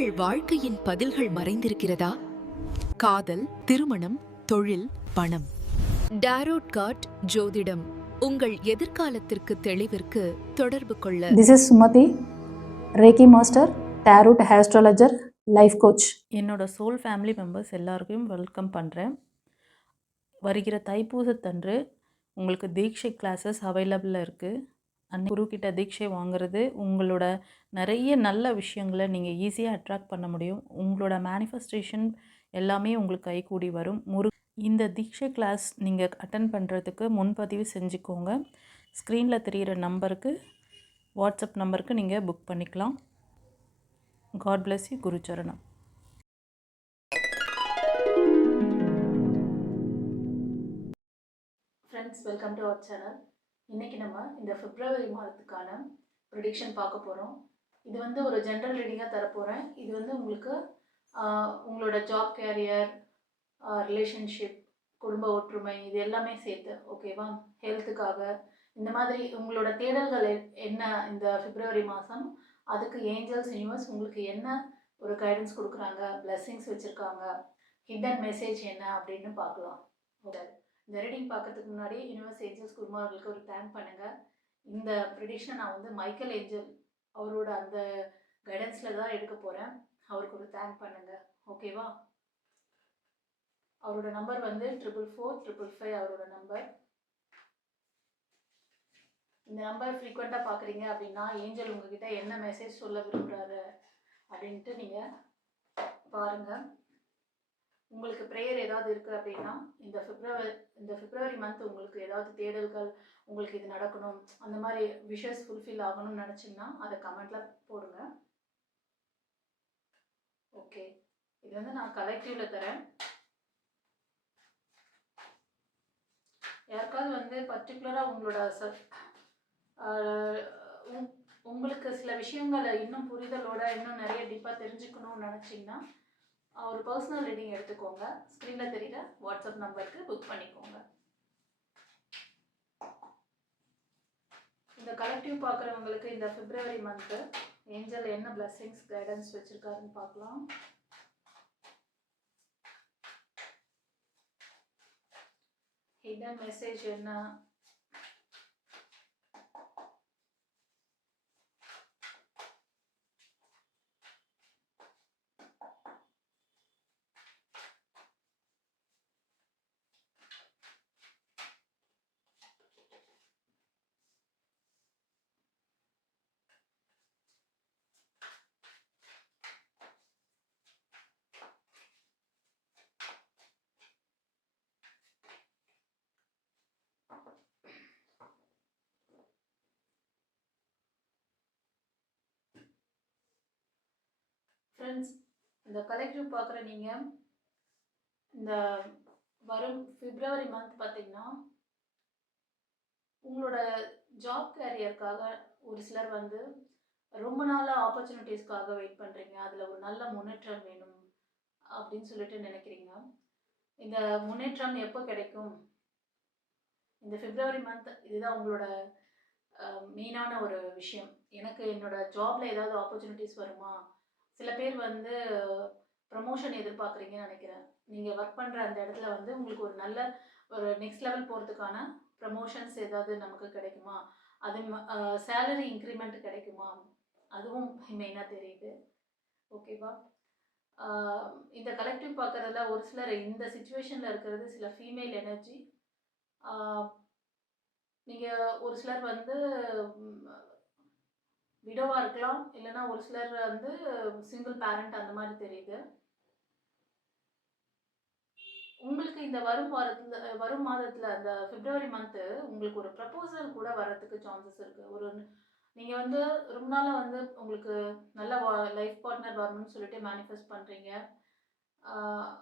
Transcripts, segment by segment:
உங்கள் வாழ்க்கையின் பதில்கள் மறைந்திருக்கிறதா? காதல், திருமணம், தொழில், பணம். டாரோட் கார்ட் ஜோதிடம் உங்கள் எதிர்காலத்திற்கு தெளிவிற்கு தொடர்பு கொள்ள. This is Sumati, Reiki Master, Tarot Astrologer, Life Coach. என்னோட சோல் ஃபேமிலி மெம்பர்ஸ் எல்லாருக்கும் வெல்கம் பண்ணுறேன். வருகிற தைப்பூசத்தன்று உங்களுக்கு தீட்சை கிளாஸஸ் அவைலபிளாக இருக்குது. குருக்கிட்ட தீட்சை வாங்குறது உங்களோட நிறைய நல்ல விஷயங்களை நீங்கள் ஈஸியாக அட்ராக்ட் பண்ண முடியும். உங்களோட மேனிஃபெஸ்டேஷன் எல்லாமே உங்களுக்கு கைகூடி வரும். இந்த தீட்சை கிளாஸ் நீங்கள் அட்டன் பண்ணுறதுக்கு முன்பதிவு செஞ்சுக்கோங்க. ஸ்க்ரீனில் தெரிகிற நம்பருக்கு, வாட்ஸ்அப் நம்பருக்கு நீங்கள் புக் பண்ணிக்கலாம். God bless you. குருச்சரணம். Friends, welcome to our channel. இன்றைக்கி நம்ம இந்த பிப்ரவரி மாதத்துக்கான ப்ரிடிக்ஷன் பார்க்க போகிறோம். இது வந்து ஒரு ஜென்ரல் ரீடிங்காக தரப்போகிறேன். இது வந்து உங்களுக்கு உங்களோட ஜாப் கேரியர், ரிலேஷன்ஷிப், குடும்ப ஒற்றுமை, இது எல்லாமே சேர்த்து, ஓகேவா? ஹெல்த்துக்காக இந்த மாதிரி உங்களோட தேடல்கள் என்ன இந்த பிப்ரவரி மாதம், அதுக்கு ஏஞ்சல்ஸ் யூனிவர்ஸ் உங்களுக்கு என்ன ஒரு கைடன்ஸ் கொடுக்குறாங்க, பிளெஸ்ஸிங்ஸ் வச்சுருக்காங்க, ஹிடன் மெசேஜ் என்ன அப்படின்னு பார்க்கலாம். ஓகே, இந்த ரீடிங் பார்க்கறதுக்கு முன்னாடி யூனிவர்ஸ் ஏஞ்சல்ஸ் குருமார்களுக்கு ஒரு தேங்க் பண்ணுங்கள். இந்த ப்ரிடிக்ஷனை நான் வந்து மைக்கேல் ஏஞ்சல் அவரோட அந்த கைடன்ஸில் தான் எடுக்க போகிறேன். அவருக்கு ஒரு தேங்க் பண்ணுங்கள், ஓகேவா? அவரோட நம்பர் வந்து 44455 அவரோட நம்பர். இந்த நம்பர் ஃப்ரீக்வெண்ட்டாக பார்க்குறீங்க அப்படின்னா ஏஞ்சல் உங்ககிட்ட என்ன மெசேஜ் சொல்ல விரும்புகிறாரு அப்படின்ட்டு நீங்கள் பாருங்கள். உங்களுக்கு ப்ரேயர் ஏதாவது இருக்குது அப்படின்னா இந்த பிப்ரவரி மந்த் உங்களுக்கு ஏதாவது தேடல்கள், உங்களுக்கு இது நடக்கணும், அந்த மாதிரி விஷஸ் ஃபுல்ஃபில் ஆகணும்னு நினச்சிங்கன்னா அதை கமெண்ட்டில் போடுங்க. ஓகே, இது வந்து நான் கலெக்டிவில் தரேன். யாருக்காவது வந்து பர்டிகுலராக உங்களோட உங்களுக்கு சில விஷயங்களை இன்னும் புரிதலோட இன்னும் நிறைய டீப்பாக தெரிஞ்சுக்கணும்னு நினச்சிங்கன்னா ஒரு பர்சனல் ரீடிங் எடுத்துக்கோங்க. ஸ்க்ரீனில் தெரியுற வாட்ஸ்அப் நம்பருக்கு புக் பண்ணிக்கோங்க. இந்த கலெக்டிவ் பார்க்குறவங்களுக்கு இந்த பிப்ரவரி மந்த்து ஏஞ்சல் என்ன பிளெஸ்ஸிங்ஸ் கைடன்ஸ் வச்சுருக்காருன்னு பார்க்கலாம். ஹிடன் மெசேஜ் என்ன, ஃப்ரெண்ட்ஸ், இந்த கலெக்டிவ் பார்க்குற நீங்கள் இந்த வரும் பிப்ரவரி மந்த் பார்த்தீங்கன்னா உங்களோட ஜாப் கேரியருக்காக ஒரு சிலர் வந்து ரொம்ப நாளாக ஆப்பர்ச்சுனிட்டிஸ்க்காக வெயிட் பண்ணுறீங்க. அதில் ஒரு நல்ல முன்னேற்றம் வேணும் அப்படின்னு சொல்லிட்டு நினைக்கிறீங்க. இந்த முன்னேற்றம் எப்போ கிடைக்கும்? இந்த பிப்ரவரி மந்த் இதுதான் உங்களோட மெயினான ஒரு விஷயம். எனக்கு என்னோட ஜாபில் ஏதாவது ஆப்பர்ச்சுனிட்டிஸ் வருமா? சில பேர் வந்து ப்ரமோஷன் எதிர்பார்க்குறீங்கன்னு நினைக்கிறேன். நீங்கள் ஒர்க் பண்ணுற அந்த இடத்துல வந்து உங்களுக்கு ஒரு நல்ல ஒரு நெக்ஸ்ட் லெவல் போகிறதுக்கான ப்ரமோஷன்ஸ் ஏதாவது நமக்கு கிடைக்குமா? அது சேலரி இன்க்ரிமெண்ட் கிடைக்குமா? அதுவும் மெயினாக தெரியுது, ஓகேவா? இந்த கலெக்டிவ் பார்க்குறதுல ஒரு சிலர் இந்த சுச்சுவேஷனில் இருக்கிறது சில ஃபீமேல் எனர்ஜி. நீங்கள் ஒரு சிலர் வந்து விடோவாக இருக்கலாம், இல்லைன்னா ஒரு சிலர் வந்து சிங்கிள் பேரண்ட், அந்த மாதிரி தெரியுது. உங்களுக்கு இந்த வரும் மாதத்தில் அந்த பிப்ரவரி மந்த்து உங்களுக்கு ஒரு ப்ரப்போசல் கூட வர்றதுக்கு சான்சஸ் இருக்குது. நீங்கள் வந்து ரொம்ப நாளாக வந்து உங்களுக்கு நல்ல லைஃப் பார்ட்னர் வரணும்னு சொல்லிட்டு மேனிஃபெஸ்ட் பண்ணுறீங்க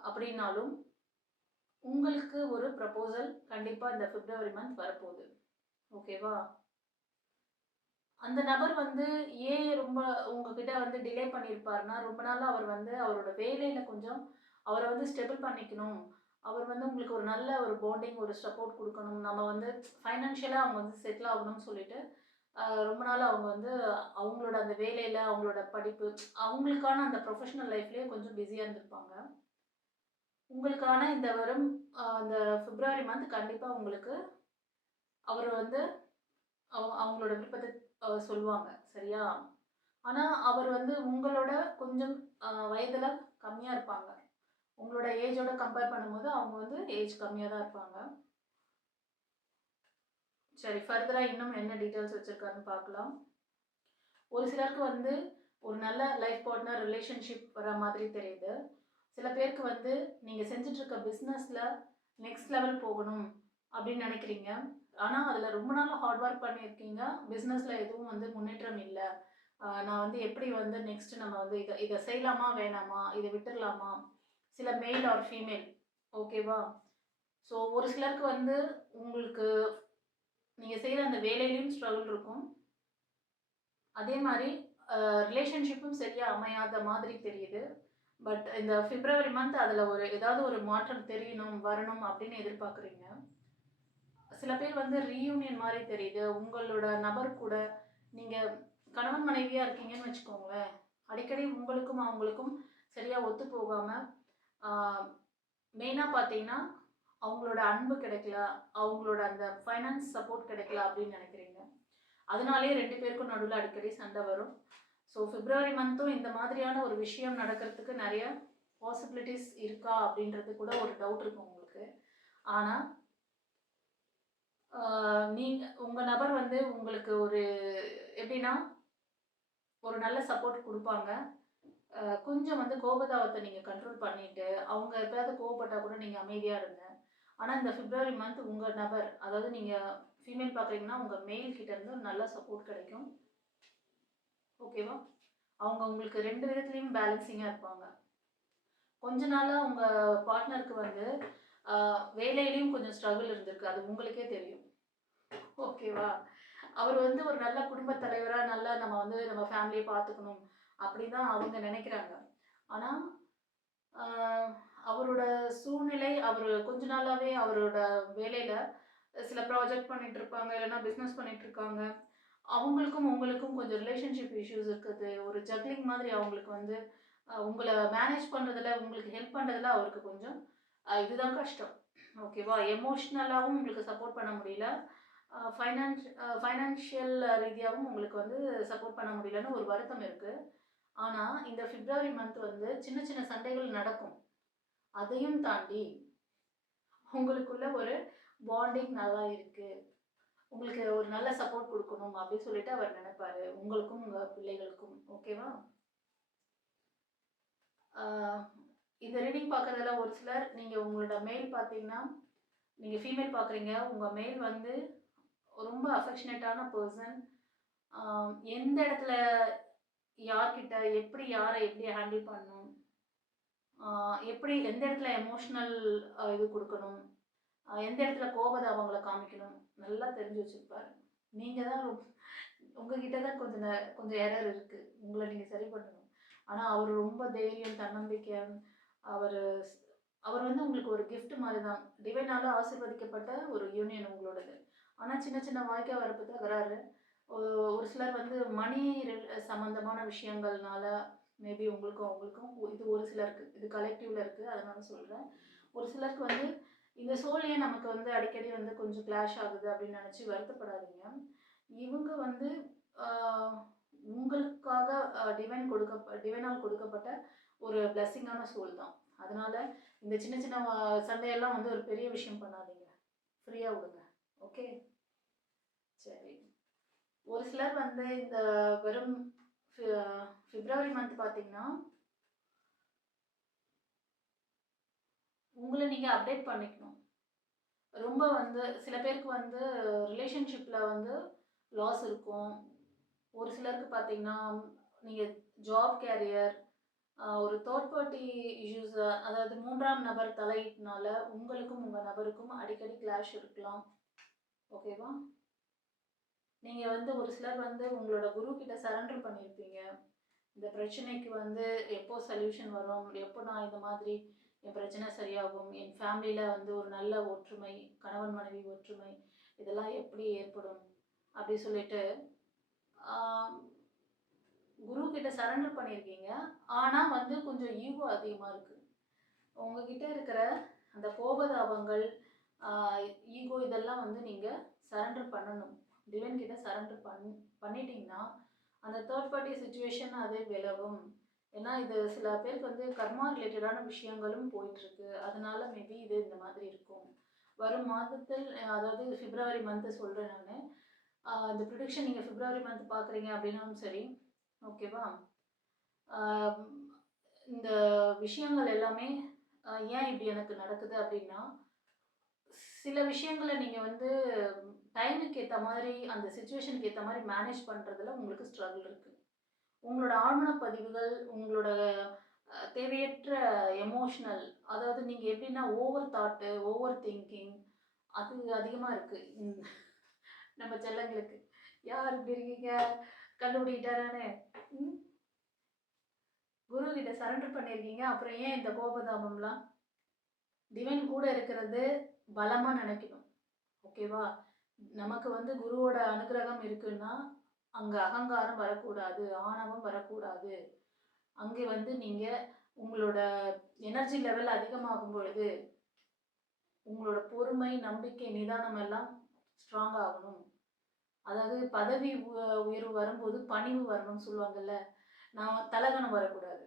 அப்படின்னாலும் உங்களுக்கு ஒரு ப்ரப்போசல் கண்டிப்பாக இந்த பிப்ரவரி மந்த் வரப்போகுது, ஓகேவா? அந்த நபர் வந்து ஏன் ரொம்ப உங்ககிட்ட வந்து டிலே பண்ணியிருப்பாருன்னா, ரொம்ப நாளாக அவர் வந்து அவரோட வேலையில் கொஞ்சம் அவரை வந்து ஸ்டெபிள் பண்ணிக்கணும், அவர் வந்து உங்களுக்கு ஒரு நல்ல ஒரு பாண்டிங், ஒரு சப்போர்ட் கொடுக்கணும், நம்ம வந்து ஃபைனான்ஷியலாக அவங்க வந்து செட்டில் ஆகணும்னு சொல்லிட்டு ரொம்ப நாள் அவங்க வந்து அவங்களோட அந்த வேலையில், அவங்களோட படிப்பு, அவங்களுக்கான அந்த ப்ரொஃபஷனல் லைஃப்லேயே கொஞ்சம் பிஸியாக இருந்திருப்பாங்க. உங்களுக்கான இந்த வரும் அந்த பிப்ரவரி மந்த் கண்டிப்பாக உங்களுக்கு அவர் வந்து அவங்களோட விருப்பத்தை சொல்லுவாங்க. சரியா? ஆனா, அவர் வந்து உங்களோட கொஞ்சம் வயதில கம்மியா இருப்பாங்க. உங்களோட ஏஜோட கம்பேர் பண்ணும்போது அவங்க வந்து ஏஜ் கம்மியா தான் இருப்பாங்க. சரி, ஃபர்தரா இன்னும் என்ன டீட்டெயில்ஸ் வச்சிருக்காருன்னு பார்க்கலாம். ஒரு சிலருக்கு வந்து ஒரு நல்ல லைஃப் பார்ட்னர் ரிலேஷன்ஷிப் வர மாதிரி தெரியுது. சில பேருக்கு வந்து நீங்க செஞ்சுட்டு இருக்க பிசினஸ்ல நெக்ஸ்ட் லெவல் போகணும் அப்படின்னு நினைக்கிறீங்க. ஆனா, அதுல ரொம்ப நாளா ஹார்ட் ஒர்க் பண்ணியிருக்கீங்க. பிசினஸ்ல எதுவும் வந்து முன்னேற்றம் இல்ல. நான் வந்து எப்படி வந்து நெக்ஸ்ட் நம்ம வந்து இத செய்யலாமா? வேணாமா? இத விட்டுறலாமா? சில மெயில் ஆர் ஃபீமேல் ஓகேவா? ஸோ ஒரு சிலருக்கு வந்து உங்களுக்கு நீங்க செய்ற அந்த வேலையிலயும் ஸ்ட்ரகிள் இருக்கும். அதே மாரி ரிலேஷன்ஷிப்பும் சரியா அமையாத மாதிரி தெரியுது. பட் இந்த பிப்ரவரி மந்த் அதுல ஏதாவது ஒரு மாற்றம் தெரியணும், வரணும் அப்படின்னு எதிர்பார்க்குறீங்க. சில பேர் வந்து ரீயூனியன் மாரி தெரியுது. உங்களோட நபர் கூட நீங்க கணவன் மனைவியா இருக்கீங்கன்னு வச்சுக்கோங்களேன். அடிக்கடி உங்களுக்கும் அவங்களுக்கும் சரியா ஒத்து போகாம, ஆ மெயினா பார்த்தீங்கன்னா, அவங்களோட அன்பு கிடைக்கல, அவங்களோட அந்த ஃபைனான்ஸ் சப்போர்ட் கிடைக்கல அப்படின்னு நினைக்கிறீங்க. அதனாலேயே 2 பேருக்கும் நடுவுல அடிக்கடி சண்டை வரும். ஸோ பிப்ரவரி மந்த்தும் இந்த மாதிரியான ஒரு விஷயம் நடக்கிறதுக்கு நெறைய பாசிபிலிட்டீஸ் இருக்கா அப்படின்றது கூட ஒரு டவுட் இருக்கும் உங்களுக்கு. ஆனா, நீங்க உங்க நபர் வந்து உங்களுக்கு ஒரு எப்படின்னா, ஒரு நல்ல சப்போர்ட் குடுப்பாங்க. கொஞ்சம் வந்து கோபதாபத்த நீங்க கண்ட்ரோல் பண்ணிட்டு, அவங்க எப்பயாவது கோவப்பட்டா கூட நீங்க அமைதியா இருங்க. ஆனா, இந்த பிப்ரவரி மந்த் உங்க நபர், அதாவது நீங்க ஃபீமேல் பார்க்குறீங்கன்னா, உங்க மெயில் கிட்ட இருந்து ஒரு நல்ல சப்போர்ட் கிடைக்கும். ஓகேவா? அவங்க உங்களுக்கு 2 விதத்துலயும் பேலன்சிங்கா இருப்பாங்க. கொஞ்ச நாளா உங்க பார்ட்னருக்கு வந்து வேலையிலயும் கொஞ்சம் ஸ்ட்ரகிள் இருந்திருக்கு. அது உங்களுக்கே தெரியும். ஓகேவா? அவர் வந்து ஒரு நல்ல குடும்பத் தலைவரா, நல்லா நம்ம வந்து நம்ம ஃபேமிலிய பார்த்துக்கணும், அப்படிதான் அவங்க நெனைக்கிறாங்க. ஆனா, ஆ அவரோட சூழ்நிலை, அவரு கொஞ்ச நாளாவே அவரோட வேலையில சில ப்ராஜெக்ட் பண்ணிட்டு இருப்பாங்க, இல்லன்னா பிசினஸ் பண்ணிட்டு இருக்காங்க. அவங்களுக்கும் உங்களுக்கும் கொஞ்சம் ரிலேஷன்ஷிப் இஷ்யூஸ் இருக்குது. ஒரு ஜக்லிங் மாதிரி அவங்களுக்கு வந்து உங்கள மேனேஜ் பண்றதுல, உங்களுக்கு ஹெல்ப் பண்றதுல அவருக்கு கொஞ்சம் இதுதான் கஷ்டம். ஓகேவா? எமோஷனலாவும் உங்களுக்கு சப்போர்ட் பண்ண முடியல. ஃபைனான்ஷியல் ரீதியாவும் உங்களுக்கு வந்து சப்போர்ட் பண்ண முடியலன்னு ஒரு வருத்தம் இருக்கு. ஆனா, இந்த பிப்ரவரி மந்த் வந்து சின்ன சின்ன சண்டைகள் நடக்கும். அதையும் தாண்டி உங்களுக்குள்ள ஒரு பாண்டிங் நல்லா இருக்கு. உங்களுக்கு ஒரு நல்ல சப்போர்ட் குடுக்கணும் அப்படின்னு சொல்லிட்டு அவர் நெனைப்பாரு. உங்களுக்கும், உங்க பிள்ளைகளுக்கும். ஓகேவா? ஆ இந்த ரீடிங் பார்க்கறதுல ஒரு சிலர் நீங்க உங்களோட மெயில் பார்த்தீங்கன்னா, நீங்க ஃபீமேல் பார்க்குறீங்க. உங்க மெயில் வந்து ரொம்ப அஃபெக்ஷனேட்டான பெர்சன். ஆ எந்த இடத்துல யார்கிட்ட எப்படி யார எப்படி ஹேண்டில் பண்ணணும்? எப்படி எந்த இடத்துல எமோஷனல் இது குடுக்கணும்? எந்த இடத்துல கோபதாபங்கள காமிக்கணும்? நல்லா தெரிஞ்சு வச்சிருப்பாரு. நீங்க தான் உங்ககிட்ட தான் கொஞ்சம் எரர் இருக்கு. உங்கள நீங்க சரி பண்ணணும். ஆனா, அவரு ரொம்ப தைரியம், தன்னம்பிக்கை. அவரு அவர் வந்து உங்களுக்கு ஒரு கிஃப்ட் மாரி தான். டிவைனால ஆசீர்வதிக்கப்பட்ட ஒரு யூனியன் உங்களோடது. ஆனா, சின்ன சின்ன வாய்க்கா வரப்பு தகராறு. ஒரு சிலர் வந்து மணி சம்மந்தமான விஷயங்கள்னால மேபி உங்களுக்கும் அவங்களுக்கும் இது ஒரு சிலருக்கு. இது கலெக்டிவ்ல இருக்கு. அதனால சொல்றேன். ஒரு சிலருக்கு வந்து இந்த சோல் ஏன் நமக்கு வந்து அடிக்கடி வந்து கொஞ்சம் கிளாஷ் ஆகுது அப்படின்னு நினைச்சு வருத்தப்படாதீங்க. இவங்க வந்து ஆ உங்களுக்காக டிவைனால் கொடுக்கப்பட்ட ஒரு பிளெஸ்ஸிங்கான சோல் தான். அதனால இந்த சின்ன சின்ன சண்டையெல்லாம் வந்து ஒரு பெரிய விஷயம் பண்ணாதீங்க. ஃப்ரீயா விடுங்க. ஓகே? சரி. ஒரு சிலர் வந்து இந்த வெறும் பிப்ரவரி மந்த் பார்த்தீங்கன்னா, உங்கள நீங்க அப்டேட் பண்ணிக்கணும். ரொம்ப வந்து சில பேருக்கு வந்து ரிலேஷன்ஷிப்ல வந்து லாஸ் இருக்கும். ஒரு சிலருக்கு பார்த்தீங்கன்னா, நீங்க ஜாப் கேரியர், ஒரு தேர்ட் பார்ட்டி இஷ்யூஸ், அதாவது 3ஆம் நபர் தலையீட்டுனால உங்களுக்கும் உங்க நபருக்கும் அடிக்கடி கிளாஷ் இருக்கலாம். ஓகேவா? நீங்க வந்து ஒரு சிலர் வந்து உங்களோட குரு கிட்ட சரண்டர் பண்ணியிருப்பீங்க. இந்த பிரச்சனைக்கு வந்து எப்போ சொல்யூஷன் வரும்? எப்போ நான் இந்த மாதிரி என் பிரச்சனை சரியாகும்? என் ஃபேமிலியில வந்து ஒரு நல்ல ஒற்றுமை, கணவன் மனைவி ஒற்றுமை இதெல்லாம் எப்படி ஏற்படும்? அப்படி சொல்லிட்டு குரு கிட்ட சரண்டர் பண்ணியிருக்கீங்க. ஆனால் வந்து கொஞ்சம் ஈகோ அதிகமாக இருக்குது. உங்ககிட்ட இருக்கிற அந்த கோபதாபங்கள், ஈகோ இதெல்லாம் வந்து நீங்கள் சரண்டர் பண்ணணும். டிவைன் கிட்ட சரண்டர் பண்ணிட்டீங்கன்னா அந்த தேர்ட் பார்ட்டி சுச்சுவேஷன் அதே விலகும். ஏன்னா இது சில பேருக்கு வந்து கர்மா ரிலேட்டடான விஷயங்களும் போயிட்டுருக்கு. அதனால மேபி இது இந்த மாதிரி இருக்கும். வரும் மாதத்தில், அதாவது பிப்ரவரி மந்த்து சொல்கிறேன் நான். இந்த ப்ரிடிக்ஷன் நீங்கள் பிப்ரவரி மந்த் பார்க்குறீங்க அப்படின்னாலும் சரி, ஓகேவா? இந்த விஷயங்கள் எல்லாமே ஏன் இப்படி எனக்கு நடக்குது அப்படின்னா, சில விஷயங்களை நீங்கள் வந்து டைமுக்கு ஏற்ற மாதிரி, அந்த சுச்சுவேஷனுக்கு ஏற்ற மாதிரி மேனேஜ் பண்ணுறதுல உங்களுக்கு ஸ்ட்ரகிள் இருக்குது. உங்களோட ஆழ்மன பதிவுகள், உங்களோட தேவையற்ற எமோஷ்னல், அதாவது நீங்கள் எப்படின்னா ஓவர் தாட்டு, ஓவர் திங்கிங் அது அதிகமாக இருக்குது நம்ம செல்லங்களுக்கு. யார் இப்படி இருக்கீங்க? கண்டுபிடிக்கிட்டாரானே? குரு கிட்ட சரண்டர் பண்ணியிருக்கீங்க. அப்புறம் ஏன் இந்த கோபதாபம்லாம்? டிவைன் கூட இருக்கிறது பலமாக நினைக்கணும். ஓகேவா? நமக்கு வந்து குருவோட அனுகிரகம் இருக்குன்னா அங்கே அகங்காரம் வரக்கூடாது, ஆணவம் வரக்கூடாது. அங்கே வந்து நீங்கள் உங்களோட எனர்ஜி லெவல் அதிகமாகும் பொழுது உங்களோட பொறுமை, நம்பிக்கை, நிதானம் எல்லாம் ஸ்ட்ராங் ஆகணும். அதாவது பதவி உயர்வு வரும்போது பணிவு வரணும்னு சொல்லுவாங்கல்ல, நான் தலகணம் வரக்கூடாது.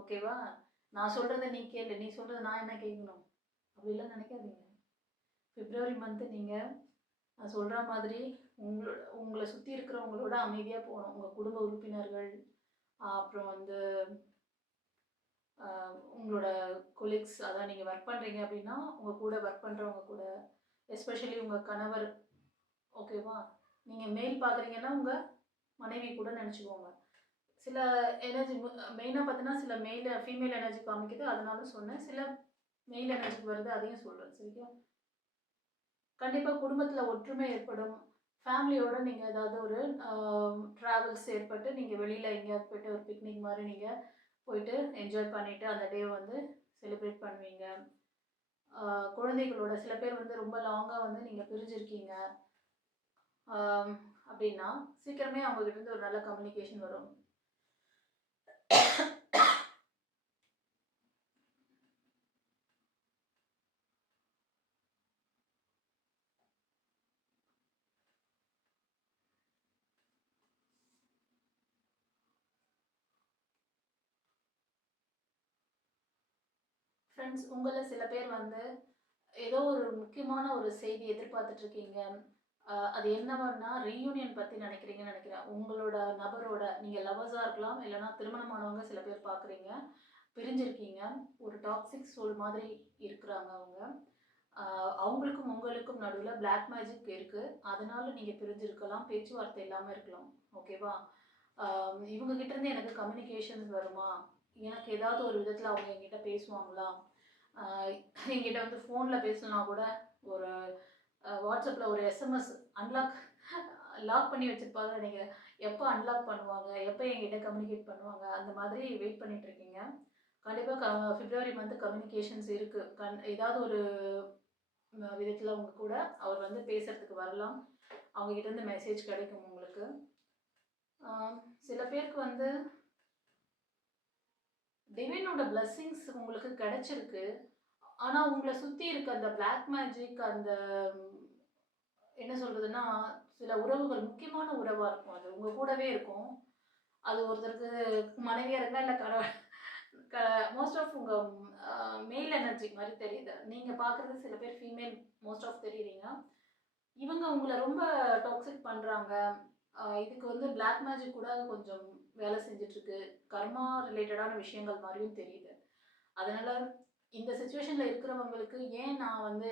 ஓகேவா? நான் சொல்கிறத நீ கேளு, நீ சொல்கிறத நான் என்ன கேட்கணும் அப்படிலாம் நினைக்காதீங்க. பிப்ரவரி மந்த்து நீங்கள் நான் சொல்கிற மாதிரி உங்களை சுற்றி இருக்கிறவங்களோட அமைதியாக போகணும். உங்கள் குடும்ப உறுப்பினர்கள், அப்புறம் வந்து உங்களோட கொலீக்ஸ், அதான் நீங்கள் ஒர்க் பண்ணுறீங்க அப்படின்னா உங்கள் கூட ஒர்க் பண்ணுறவங்க கூட, எஸ்பெஷலி உங்கள் கணவர், ஓகேவா? நீங்கள் மெயில் பார்க்குறீங்கன்னா உங்கள் மனைவி கூட நினச்சிக்கோங்க. சில எனர்ஜி மெயினாக பார்த்தீங்கன்னா சில ஃபீமேல் எனர்ஜி காமிக்குது, அதனால சொன்னேன். சில மெயில் எனர்ஜிக்கு வருது, அதையும் சொல்கிறேன். சரியா? கண்டிப்பாக குடும்பத்தில் ஒற்றுமை ஏற்படும். ஃபேமிலியோடு நீங்கள் ஏதாவது ஒரு ட்ராவல்ஸ் ஏற்பட்டு நீங்கள் வெளியில் எங்கேயாவது போய்ட்டு ஒரு பிக்னிக் மாதிரி நீங்கள் போயிட்டு என்ஜாய் பண்ணிவிட்டு அந்த டே வந்து செலிப்ரேட் பண்ணுவீங்க. குழந்தைகளோட சில பேர் வந்து ரொம்ப லாங்காக வந்து நீங்கள் பிரிஞ்சிருக்கீங்க அப்படின்னா சீக்கிரமே அவங்ககிட்ட ஒரு நல்ல கம்யூனிகேஷன் வரும். ஃப்ரெண்ட்ஸ், உங்களில் சில பேர் வந்து ஏதோ ஒரு முக்கியமான ஒரு செய்தி எதிர்பார்த்துட்ருக்கீங்க. அது என்னவன்னா ரீயூனியன் பற்றி நினைக்கிறீங்கன்னு நினைக்கிறேன். உங்களோட நபரோட நீங்கள் லவர்ஸாக இருக்கலாம், இல்லைனா திருமணமானவங்க சில பேர் பார்க்குறீங்க, பிரிஞ்சிருக்கீங்க. ஒரு டாக்ஸிக் சோல் மாதிரி இருக்கிறாங்க அவங்க. அவங்களுக்கும் உங்களுக்கும் நடுவில் பிளாக் மேஜிக் இருக்குது. அதனால நீங்கள் பிரிஞ்சிருக்கலாம், பேச்சுவார்த்தை இல்லாமல் இருக்கலாம். ஓகேவா? இவங்ககிட்டேருந்து எனக்கு கம்யூனிகேஷன்ஸ் வருமா? எனக்கு ஏதாவது ஒரு விதத்தில் அவங்க என்கிட்ட பேசுவாங்களா? என்கிட்ட வந்து ஃபோனில் பேசலனா கூட ஒரு வாட்ஸ்அப்பில் ஒரு எஸ்எம்எஸ் லாக் பண்ணி வச்சுருப்பாங்க நினைக்கிறேன். எப்போ அன்லாக் பண்ணுவாங்க, எப்போ என்கிட்ட கம்யூனிகேட் பண்ணுவாங்க, அந்த மாதிரி வெயிட் பண்ணிகிட்ருக்கீங்க. கண்டிப்பாக பிப்ரவரி மந்த்து கம்யூனிகேஷன்ஸ் இருக்குது. ஏதாவது ஒரு விதத்தில் அவங்க கூட அவர் வந்து பேசுகிறதுக்கு வரலாம். அவங்ககிட்டேருந்து மெசேஜ் கிடைக்கும் உங்களுக்கு. சில பேருக்கு வந்து டிவைனோட பிளஸ்ஸிங்ஸ் உங்களுக்கு கிடைச்சிருக்கு. ஆனால் உங்களை சுற்றி இருக்க அந்த பிளாக் மேஜிக், அந்த என்ன சொல்கிறதுன்னா சில உறவுகள் முக்கியமான உறவாக இருக்கும். அது உங்கள் கூடவே இருக்கும். அது ஒருத்தருக்கு மனைவியாக இருக்கலாம், இல்லை மோஸ்ட் ஆஃப் உங்கள் மெயில் எனர்ஜி மாதிரி தெரியுது. நீங்கள் பார்க்குறது சில பேர் ஃபீமேல் மோஸ்ட் ஆஃப் தெரியுறீங்க. இவங்க உங்களை ரொம்ப டாக்ஸிக் பண்ணுறாங்க. இதுக்கு வந்து பிளாக் மேஜிக் கூட கொஞ்சம் வேலை செஞ்சிட்ருக்கு. கர்மா ரிலேட்டடான விஷயங்கள் மாதிரியும் தெரியுது. அதனால் இந்த சுச்சுவேஷனில் இருக்கிறவங்களுக்கு ஏன் நான் வந்து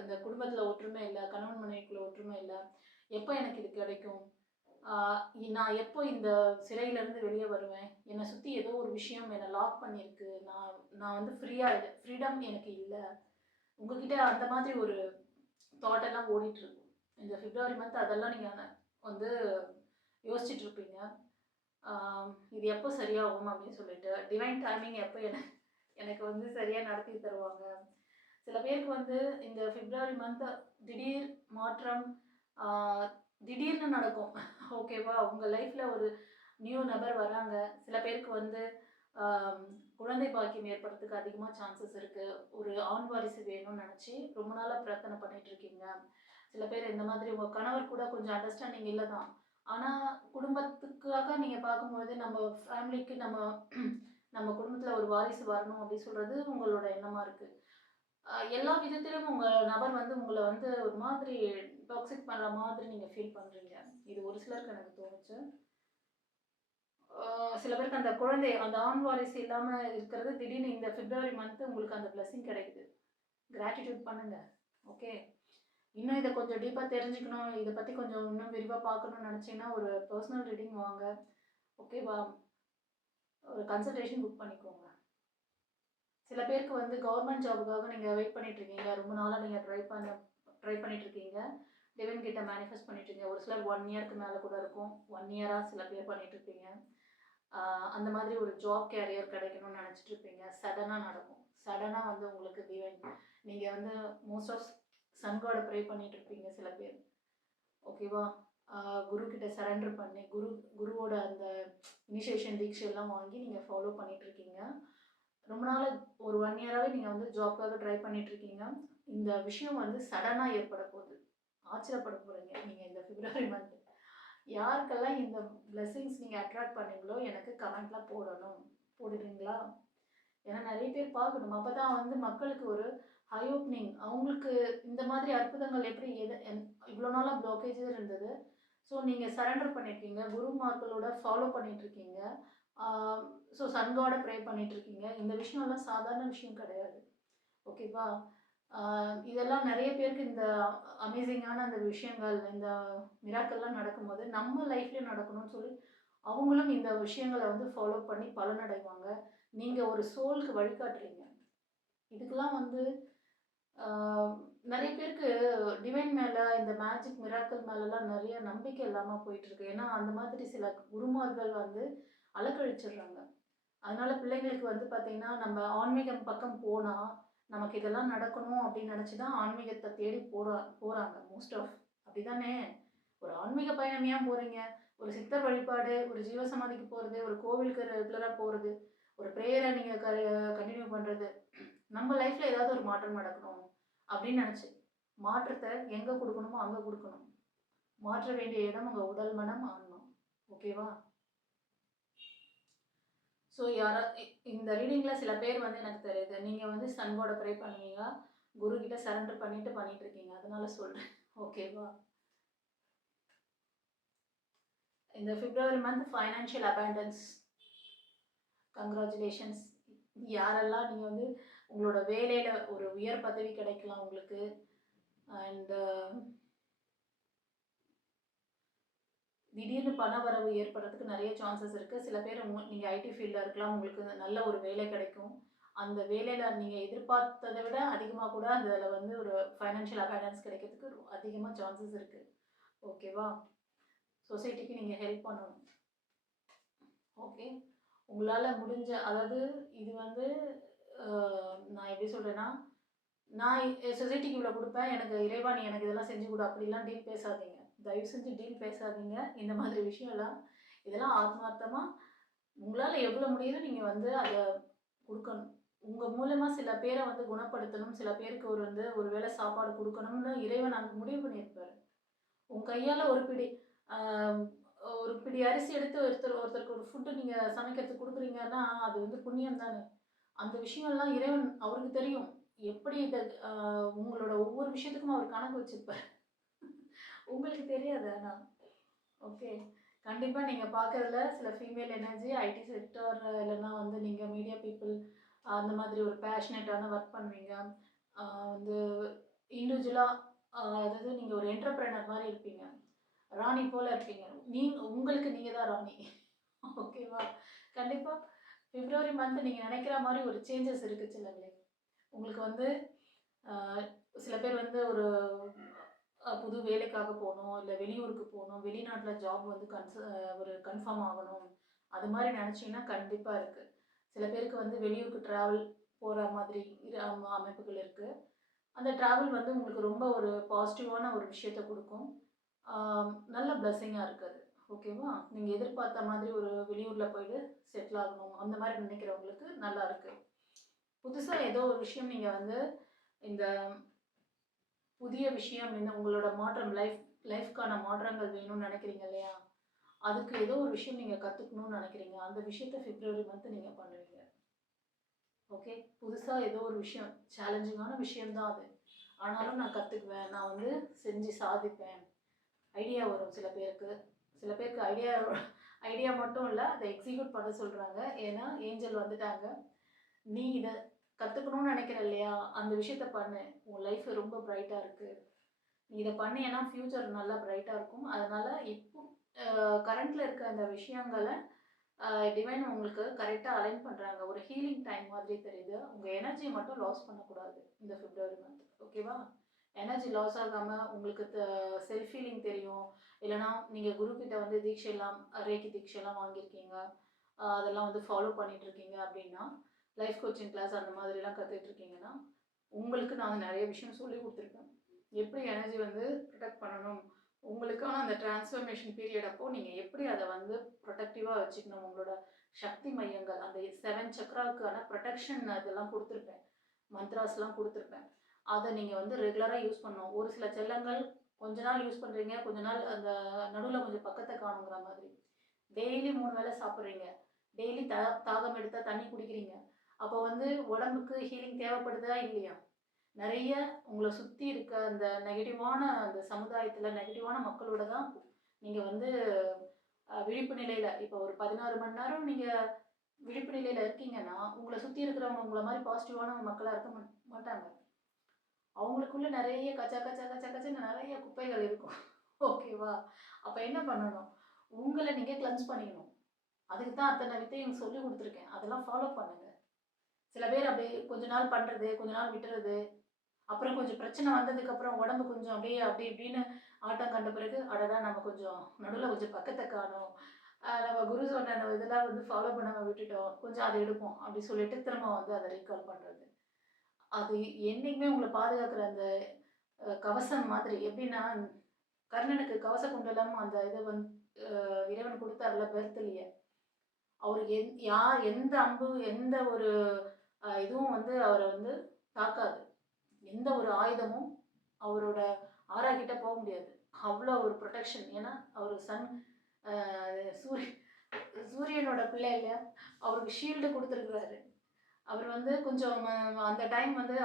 இந்த குடும்பத்தில் ஒற்றுமை இல்லை, கணவன் மனைவிக்குள்ள ஒற்றுமை இல்லை, எப்போ எனக்கு இது கிடைக்கும், நான் எப்போ இந்த சிறையிலேருந்து வெளியே வருவேன், என்னை சுற்றி ஏதோ ஒரு விஷயம் என்னை லாக் பண்ணியிருக்கு, நான் வந்து ஃப்ரீடம் எனக்கு இல்லை, உங்ககிட்ட அந்த மாதிரி ஒரு தாட்டெல்லாம் ஓடிட்டுருக்கும். இந்த பிப்ரவரி மந்த் அதெல்லாம் நீங்கள் வந்து யோசிச்சுட்ருப்பீங்க. இது எப்போ சரியாகும் அப்படின்னு சொல்லிட்டு டிவைன் டைமிங் எப்போ எனக்கு வந்து சரியாக நடத்தி தருவாங்க. சில பேருக்கு வந்து இந்த பிப்ரவரி மந்த் திடீர் மாற்றம், திடீர்னு நடக்கும். ஓகேவா? உங்க லைஃப்ல ஒரு நியூ நபர் வராங்க. சில பேருக்கு வந்து ஆம், குழந்தை பாக்கியம் ஏற்படுறதுக்கு அதிகமா சான்சஸ் இருக்கு. ஒரு ஆண் வாரிசு வேணும்னு நெனச்சு ரொம்ப நாளா பிரார்த்தனை பண்ணிட்டு இருக்கீங்க. சில பேர் இந்த மாதிரி உங்க கணவர் கூட கொஞ்சம் அண்டர்ஸ்டாண்டிங் இல்ல தான். ஆனா, குடும்பத்துக்காக நீங்க பார்க்கும்பொழுது நம்ம ஃபேமிலிக்கு நம்ம நம்ம குடும்பத்துல ஒரு வாரிசு வரணும் அப்டி சொல்றது உங்களோட எண்ணமா இருக்கு. எல்லா விதத்திலும் உங்க நபர் வந்து உங்கள வந்து ஒரு மாதிரி டாக்ஸிக் பண்ற மாதிரி நீங்க ஃபீல் பண்றீங்க. இது ஒரு சிலருக்கு எனக்கு தோணுச்சு. ஆ சில பேருக்கு அந்த குழந்தை, அந்த ஆண் வாரிசு இல்லாம இருக்கிறது திடீர்னு இந்த பிப்ரவரி மந்த் உங்களுக்கு அந்த பிளெஸ்ஸிங் கிடைக்குது. கிராட்டிட்யூட் பண்ணுங்க. ஓகே. இன்னும் இத கொஞ்சம் டீப்பா தெரிஞ்சுக்கணும், இத பத்தி கொஞ்சம் இன்னும் விரிவா பார்க்கணும்னு நினைச்சீங்கன்னா, ஒரு பெர்சனல் ரீடிங் வாங்க. ஓகேவா? ஒரு கன்சல்டேஷன் புக் பண்ணிக்கோங்க. சில பேருக்கு வந்து கவர்மெண்ட் ஜாபுக்காக நீங்க வெயிட் பண்ணிட்டு இருக்கீங்க. ரொம்ப நாளா நீங்க ட்ரை பண்ணிட்டு இருக்கீங்க. டிவைன் கிட்ட மேனிஃபெஸ்ட் பண்ணிட்டு இருக்கீங்க. ஒரு சிலர் 1 இயர்க்கு மேல கூட இருக்கும். 1 இயரா சில பேர் பண்ணிட்டு இருப்பீங்க. அந்த மாதிரி ஒரு ஜாப் கேரியர் கிடைக்கணும்னு நினச்சிட்டு இருப்பீங்க. சடனாக நடக்கும். சடனாக வந்து உங்களுக்கு டிவைன் நீங்க வந்து மோஸ்ட் ஆஃப் சன் காட ப்ரே பண்ணிட்டு இருப்பீங்க சில பேர். ஓகேவா? குரு கிட்ட சரண்டர் பண்ணி குருவோட அந்த இனிஷியேஷன் தீட்சையெல்லாம் வாங்கி நீங்க ஃபாலோ பண்ணிட்டு இருக்கீங்க. ரொம்ப நாள் ஒரு 1 இயராவே நீங்க வந்து ஜாப்க்காக ட்ரை பண்ணிட்டு இருக்கீங்க. இந்த விஷயம் வந்து சடனா ஏற்பட போகுது. ஆச்சரியப்பட போறீங்க நீங்க இந்த பிப்ரவரி மந்த். யாருக்கெல்லாம் இந்த பிளெஸிங்ஸ் நீங்க அட்ராக்ட் பண்ணீங்களோ எனக்கு கமெண்ட்ல போடணும். போடுறீங்களா? ஏன்னா நெறைய பேர் பார்க்கணும். அப்பதான் வந்து மக்களுக்கு ஒரு ஐ ஓப்பனிங். அவங்களுக்கு இந்த மாதிரி அற்புதங்கள் எப்படி இவ்வளோ நாளா பிளாக்கேஜஸ் இருந்தது. ஸோ நீங்க சரண்டர் பண்ணியிருக்கீங்க. குருமார்களோட ஃபாலோ பண்ணிட்டு இருக்கீங்க. ஸோ சன் காட ப்ரே பண்ணிட்டு இருக்கீங்க. இந்த விஷயம்லாம் சாதாரண விஷயம் கிடையாது. ஓகேவா? இதெல்லாம் நெறைய பேருக்கு இந்த அமேசிங்கான அந்த விஷயங்கள், இந்த மிராக்கிள்லாம் நடக்கும்போது, நம்ம லைஃப்லயும் நடக்கணும்னு சொல்லி, அவங்களும் இந்த விஷயங்கள வந்து ஃபாலோ பண்ணி பலனடைவாங்க. நீங்க ஒரு சோலுக்கு வழிகாட்டுறீங்க. இதுக்கெல்லாம் வந்து ஆ நெறைய பேருக்கு டிவைன் மேல, இந்த மேஜிக் மிராக்கிள் மேலலாம் நெறைய நம்பிக்கை இல்லாம போயிட்டுருக்கு. ஏன்னா, அந்த மாதிரி சில குருமார்கள் வந்து அலக்கழிச்சிடுறாங்க. அதனால பிள்ளைங்களுக்கு வந்து பார்த்தீங்கன்னா, நம்ம ஆன்மீகம் பக்கம் போனா, நமக்கு இதெல்லாம் நடக்கணும் அப்படின்னு நினைச்சு தான் ஆன்மீகத்த தேடி போறாங்க மோஸ்ட் ஆஃப். அப்படிதானே? ஒரு ஆன்மீக பயணம் ஏன் போறீங்க? ஒரு சித்தர் வழிபாடு, ஒரு ஜீவசமாதிக்கு போறது, ஒரு கோவிலுக்கு ரெகுலரா போறது, ஒரு பிரேயர நீங்க கன்டின்யூ பண்றது. நம்ம லைஃப்ல ஏதாவது ஒரு மாற்றம் நடக்கணும் அப்படின்னு நினைச்சு, மாற்றத்த எங்க குடுக்கணுமோ அங்க குடுக்கணும். மாற்ற வேண்டிய இடம் உங்க உடல், மனம், ஆன்மா. ஓகேவா? ஸோ இந்த ரீடிங்கில் சில பேர் வந்து எனக்கு தெரியுது. நீங்கள் வந்து சன் காட ப்ரே பண்ணுவீங்க. குரு கிட்ட சரண்டர் பண்ணிட்டு இருக்கீங்க. அதனால சொல்கிறேன். ஓகேவா? இந்த பிப்ரவரி மந்த் ஃபைனான்ஷியல் அபண்டன்ஸ். கங்க்ராச்சுலேஷன்ஸ். யாரெல்லாம் நீங்கள் வந்து உங்களோட வேலையில் ஒரு உயர் பதவி கிடைக்கலாம் உங்களுக்கு. அண்ட் திடீர்னு பண வரவு ஏற்படுறதுக்கு நிறைய சான்சஸ் இருக்குது. சில பேர் நீங்கள் ஐடி ஃபீல்டில் இருக்கலாம். உங்களுக்கு நல்ல ஒரு வேலை கிடைக்கும். அந்த வேலையில் நீங்கள் எதிர்பார்த்ததை விட அதிகமாக கூட அதில் வந்து ஒரு ஃபைனான்ஷியல் அபண்டன்ஸ் கிடைக்கிறதுக்கு அதிகமாக சான்சஸ் இருக்குது. ஓகேவா? சொசைட்டிக்கு நீங்கள் ஹெல்ப் பண்ணணும். ஓகே. உங்களால் முடிஞ்ச, அதாவது இது வந்து நான் எப்படி சொல்கிறேன்னா, நான் சொசைட்டிக்கு இவ்வளோ கொடுப்பேன், எனக்கு இறைவா நீ எனக்கு இதெல்லாம் செஞ்சு கொடு அப்படிலாம் டீல் பேசாதீங்க. தயவு செஞ்சு டீல் பேசாதீங்க. இந்த மாதிரி விஷயம்லாம் இதெல்லாம் ஆத்மார்த்தமாக உங்களால் எவ்வளோ முடியுதோ நீங்கள் வந்து அதை கொடுக்கணும். உங்கள் மூலமாக சில பேரை வந்து குணப்படுத்தணும். சில பேருக்கு ஒரு வேளை சாப்பாடு கொடுக்கணும்னு இறைவன் அங்கே முடிவு பண்ணியிருப்பாரு. உங்கள் கையால் ஒரு பிடி அரிசி எடுத்து ஒருத்தருக்கு ஒரு ஃபுட்டு நீங்கள் சமைக்கிறதுக்கு கொடுக்குறீங்கன்னா அது வந்து புண்ணியம் தானே. அந்த விஷயம்லாம் இறைவன் அவருக்கு தெரியும். எப்படி இதை உங்களோட ஒவ்வொரு விஷயத்துக்கும் அவர் கணக்கு வச்சிருப்பார். உங்களுக்கு தெரியாது. ஆனால் ஓகே. கண்டிப்பாக நீங்கள் பார்க்குறதுல சில ஃபீமேல் எனர்ஜி ஐடி செக்டார் இல்லைன்னா வந்து நீங்கள் மீடியா பீப்புள் அந்த மாதிரி ஒரு பேஷனேட்டான ஒர்க் பண்ணுவீங்க. வந்து இண்டிவிஜுவலாக அதாவது நீங்கள் ஒரு என்டர்பிரைனர் மாதிரி இருப்பீங்க. ராணி போல் இருப்பீங்க. உங்களுக்கு நீங்கள் தான் ராணி. ஓகேவா? கண்டிப்பாக பிப்ரவரி மந்த் நீங்கள் நினைக்கிற மாதிரி ஒரு சேஞ்சஸ் இருக்குது சிலவே. உங்களுக்கு வந்து சில பேர் வந்து ஒரு புது வேலைக்காக போகணும், இல்லை வெளியூருக்கு போகணும், வெளிநாட்டில் ஜாப் வந்து ஒரு கன்ஃபார்ம் ஆகணும், அது மாதிரி நினச்சிங்கன்னா கண்டிப்பாக இருக்குது. சில பேருக்கு வந்து வெளியூருக்கு ட்ராவல் போகிற மாதிரி அமைப்புகள் இருக்குது. அந்த ட்ராவல் வந்து உங்களுக்கு ரொம்ப ஒரு பாசிட்டிவான ஒரு விஷயத்தை கொடுக்கும். நல்ல பிளெஸ்ஸிங்காக இருக்குது. ஓகேவா? நீங்கள் எதிர்பார்த்த மாதிரி ஒரு வெளியூரில் போயிட்டு செட்டில் ஆகணும் அந்த மாதிரி நினைக்கிறவங்களுக்கு நல்லா இருக்குது. புதுசாக ஏதோ ஒரு விஷயம் நீங்கள் வந்து இந்த புதிய விஷயம் இந்த உங்களோட மாற்றம் லைஃப்க்கான மாற்றங்கள் வேணும்னு நினைக்கிறீங்க இல்லையா? அதுக்கு ஏதோ ஒரு விஷயம் நீங்கள் கற்றுக்கணும்னு நினைக்கிறீங்க. அந்த விஷயத்த பிப்ரவரி மந்த் நீங்கள் பண்ணுவீங்க. ஓகே, புதுசாக ஏதோ ஒரு விஷயம் சேலஞ்சிங்கான விஷயம்தான் அது. ஆனாலும் நான் கற்றுக்குவேன், நான் வந்து செஞ்சு சாதிப்பேன். ஐடியா வரும் சில பேருக்கு. சில பேருக்கு ஐடியா மட்டும் இல்லை, அதை எக்ஸிக்யூட் பண்ண சொல்கிறாங்க. ஏன்னா ஏஞ்சல் வந்துட்டாங்க. நீ இதை கற்றுக்கணும்னு நினைக்கிற இல்லையா, அந்த விஷயத்த பண்ணு. உன் லைஃப் ரொம்ப பிரைட்டாக இருக்குது. நீ இதை பண்ணியன்னா ஃப்யூச்சர் நல்லா பிரைட்டாக இருக்கும். அதனால் இப்போ கரண்ட்டில் இருக்க அந்த விஷயங்களை டிவைன் உங்களுக்கு கரெக்டாக அலைன் பண்ணுறாங்க. ஒரு ஹீலிங் டைம் மாதிரி தெரியுது. உங்கள் எனர்ஜியை மட்டும் லாஸ் பண்ணக்கூடாது இந்த பிப்ரவரி மந்த். ஓகேவா? எனர்ஜி லாஸ் ஆகாமல் உங்களுக்கு செல்ஃப் ஃபீலிங் தெரியும். இல்லைனா நீங்கள் குருக்கிட்ட வந்து தீட்சையெல்லாம் ரேக்கி தீட்சையெல்லாம் வாங்கியிருக்கீங்க, அதெல்லாம் வந்து ஃபாலோ பண்ணிகிட்ருக்கீங்க அப்படின்னா, லைஃப் கோச்சிங் கிளாஸ் அந்த மாதிரிலாம் கற்றுட்ருக்கீங்கன்னா, உங்களுக்கு நான் நிறைய விஷயம் சொல்லி கொடுத்துருக்கேன். எப்படி எனர்ஜி வந்து ப்ரொடெக்ட் பண்ணணும், உங்களுக்கான அந்த டிரான்ஸ்ஃபர்மேஷன் பீரியட் அப்போ நீங்கள் எப்படி அதை வந்து ப்ரொடக்டிவாக வச்சுக்கணும், உங்களோட சக்தி மையங்கள் அந்த 7 சக்ராவுக்கான ப்ரொடெக்ஷன் இதெல்லாம் கொடுத்துருப்பேன், மந்த்ராஸ்லாம் கொடுத்துருப்பேன். அதை நீங்கள் வந்து ரெகுலராக யூஸ் பண்ணணும். ஒரு சில செல்லங்கள் கொஞ்ச நாள் யூஸ் பண்ணுறீங்க, கொஞ்ச நாள் அந்த நடுவில் கொஞ்சம் பக்கத்தை காணுங்கிற மாதிரி. டெய்லி 3 வேளை சாப்பிட்றீங்க, டெய்லி தாகம் எடுத்தால் தண்ணி குடிக்கிறீங்க. அப்போ வந்து உடம்புக்கு ஹீலிங் தேவைப்படுதா இல்லையா? நிறைய உங்களை சுற்றி இருக்க அந்த நெகட்டிவான அந்த சமுதாயத்தில் நெகட்டிவான மக்களோட தான் நீங்கள் வந்து விழிப்பு நிலையில் இப்போ ஒரு 16 மணி நேரம் நீங்கள் விழிப்பு நிலையில் இருக்கீங்கன்னா, உங்களை சுற்றி இருக்கிறவங்க உங்களை மாதிரி பாசிட்டிவான மக்களாக இருக்க மாட்டாங்க. அவங்களுக்குள்ள நிறைய கச்சா கச்சா கச்சா கச்சன்னு நிறைய குப்பைகள் இருக்கும். ஓகேவா? அப்போ என்ன பண்ணணும், உங்களை நீங்கள் கிளென்ஸ் பண்ணிக்கணும். அதுக்கு தான் அத்தனை வித்தையும் சொல்லி கொடுத்துருக்கேன். அதெல்லாம் ஃபாலோ பண்ணுங்க. சில பேர் அப்படி கொஞ்ச நாள் பண்ணுறது, கொஞ்ச நாள் விட்டுறது, அப்புறம் கொஞ்சம் பிரச்சனை வந்ததுக்கப்புறம் உடம்பு கொஞ்சம் அப்படியே அப்படி இப்படின்னு ஆட்டம் கண்ட பிறகு, அடடா நம்ம கொஞ்சம் நடுவில் கொஞ்சம் பக்கத்தை காணோம், நம்ம குரு சொன்ன நம்ம இதெல்லாம் வந்து ஃபாலோ பண்ணாமல் விட்டுட்டோம், கொஞ்சம் அதை எடுப்போம் அப்படி சொல்லிட்டு திரும்ப வந்து அதை ரீகால் பண்ணுறது. அது என்றைக்குமே உங்களை பாதுகாக்கிற அந்த கவசம் மாதிரி. எப்படின்னா, கர்ணனுக்கு கவச குண்டலம் அந்த இதை வந்து இறைவன் கொடுத்தாருல பெர்த்லேயே, அவருக்கு எந்த அம்பு எந்த ஒரு இதுவும் வந்து அவரை வந்து தாக்காது. எந்த ஒரு ஆயுதமும் அவரோட ஆறாகிட்ட போக முடியாது. அவ்வளோ ஒரு ப்ரொடெக்ஷன். ஏன்னா அவர் சூரியனோட பிள்ளை இல்லையா, அவருக்கு ஷீல்டு கொடுத்துருக்குறாரு. அவர் வந்து கொஞ்சம் அந்த டைம் வந்து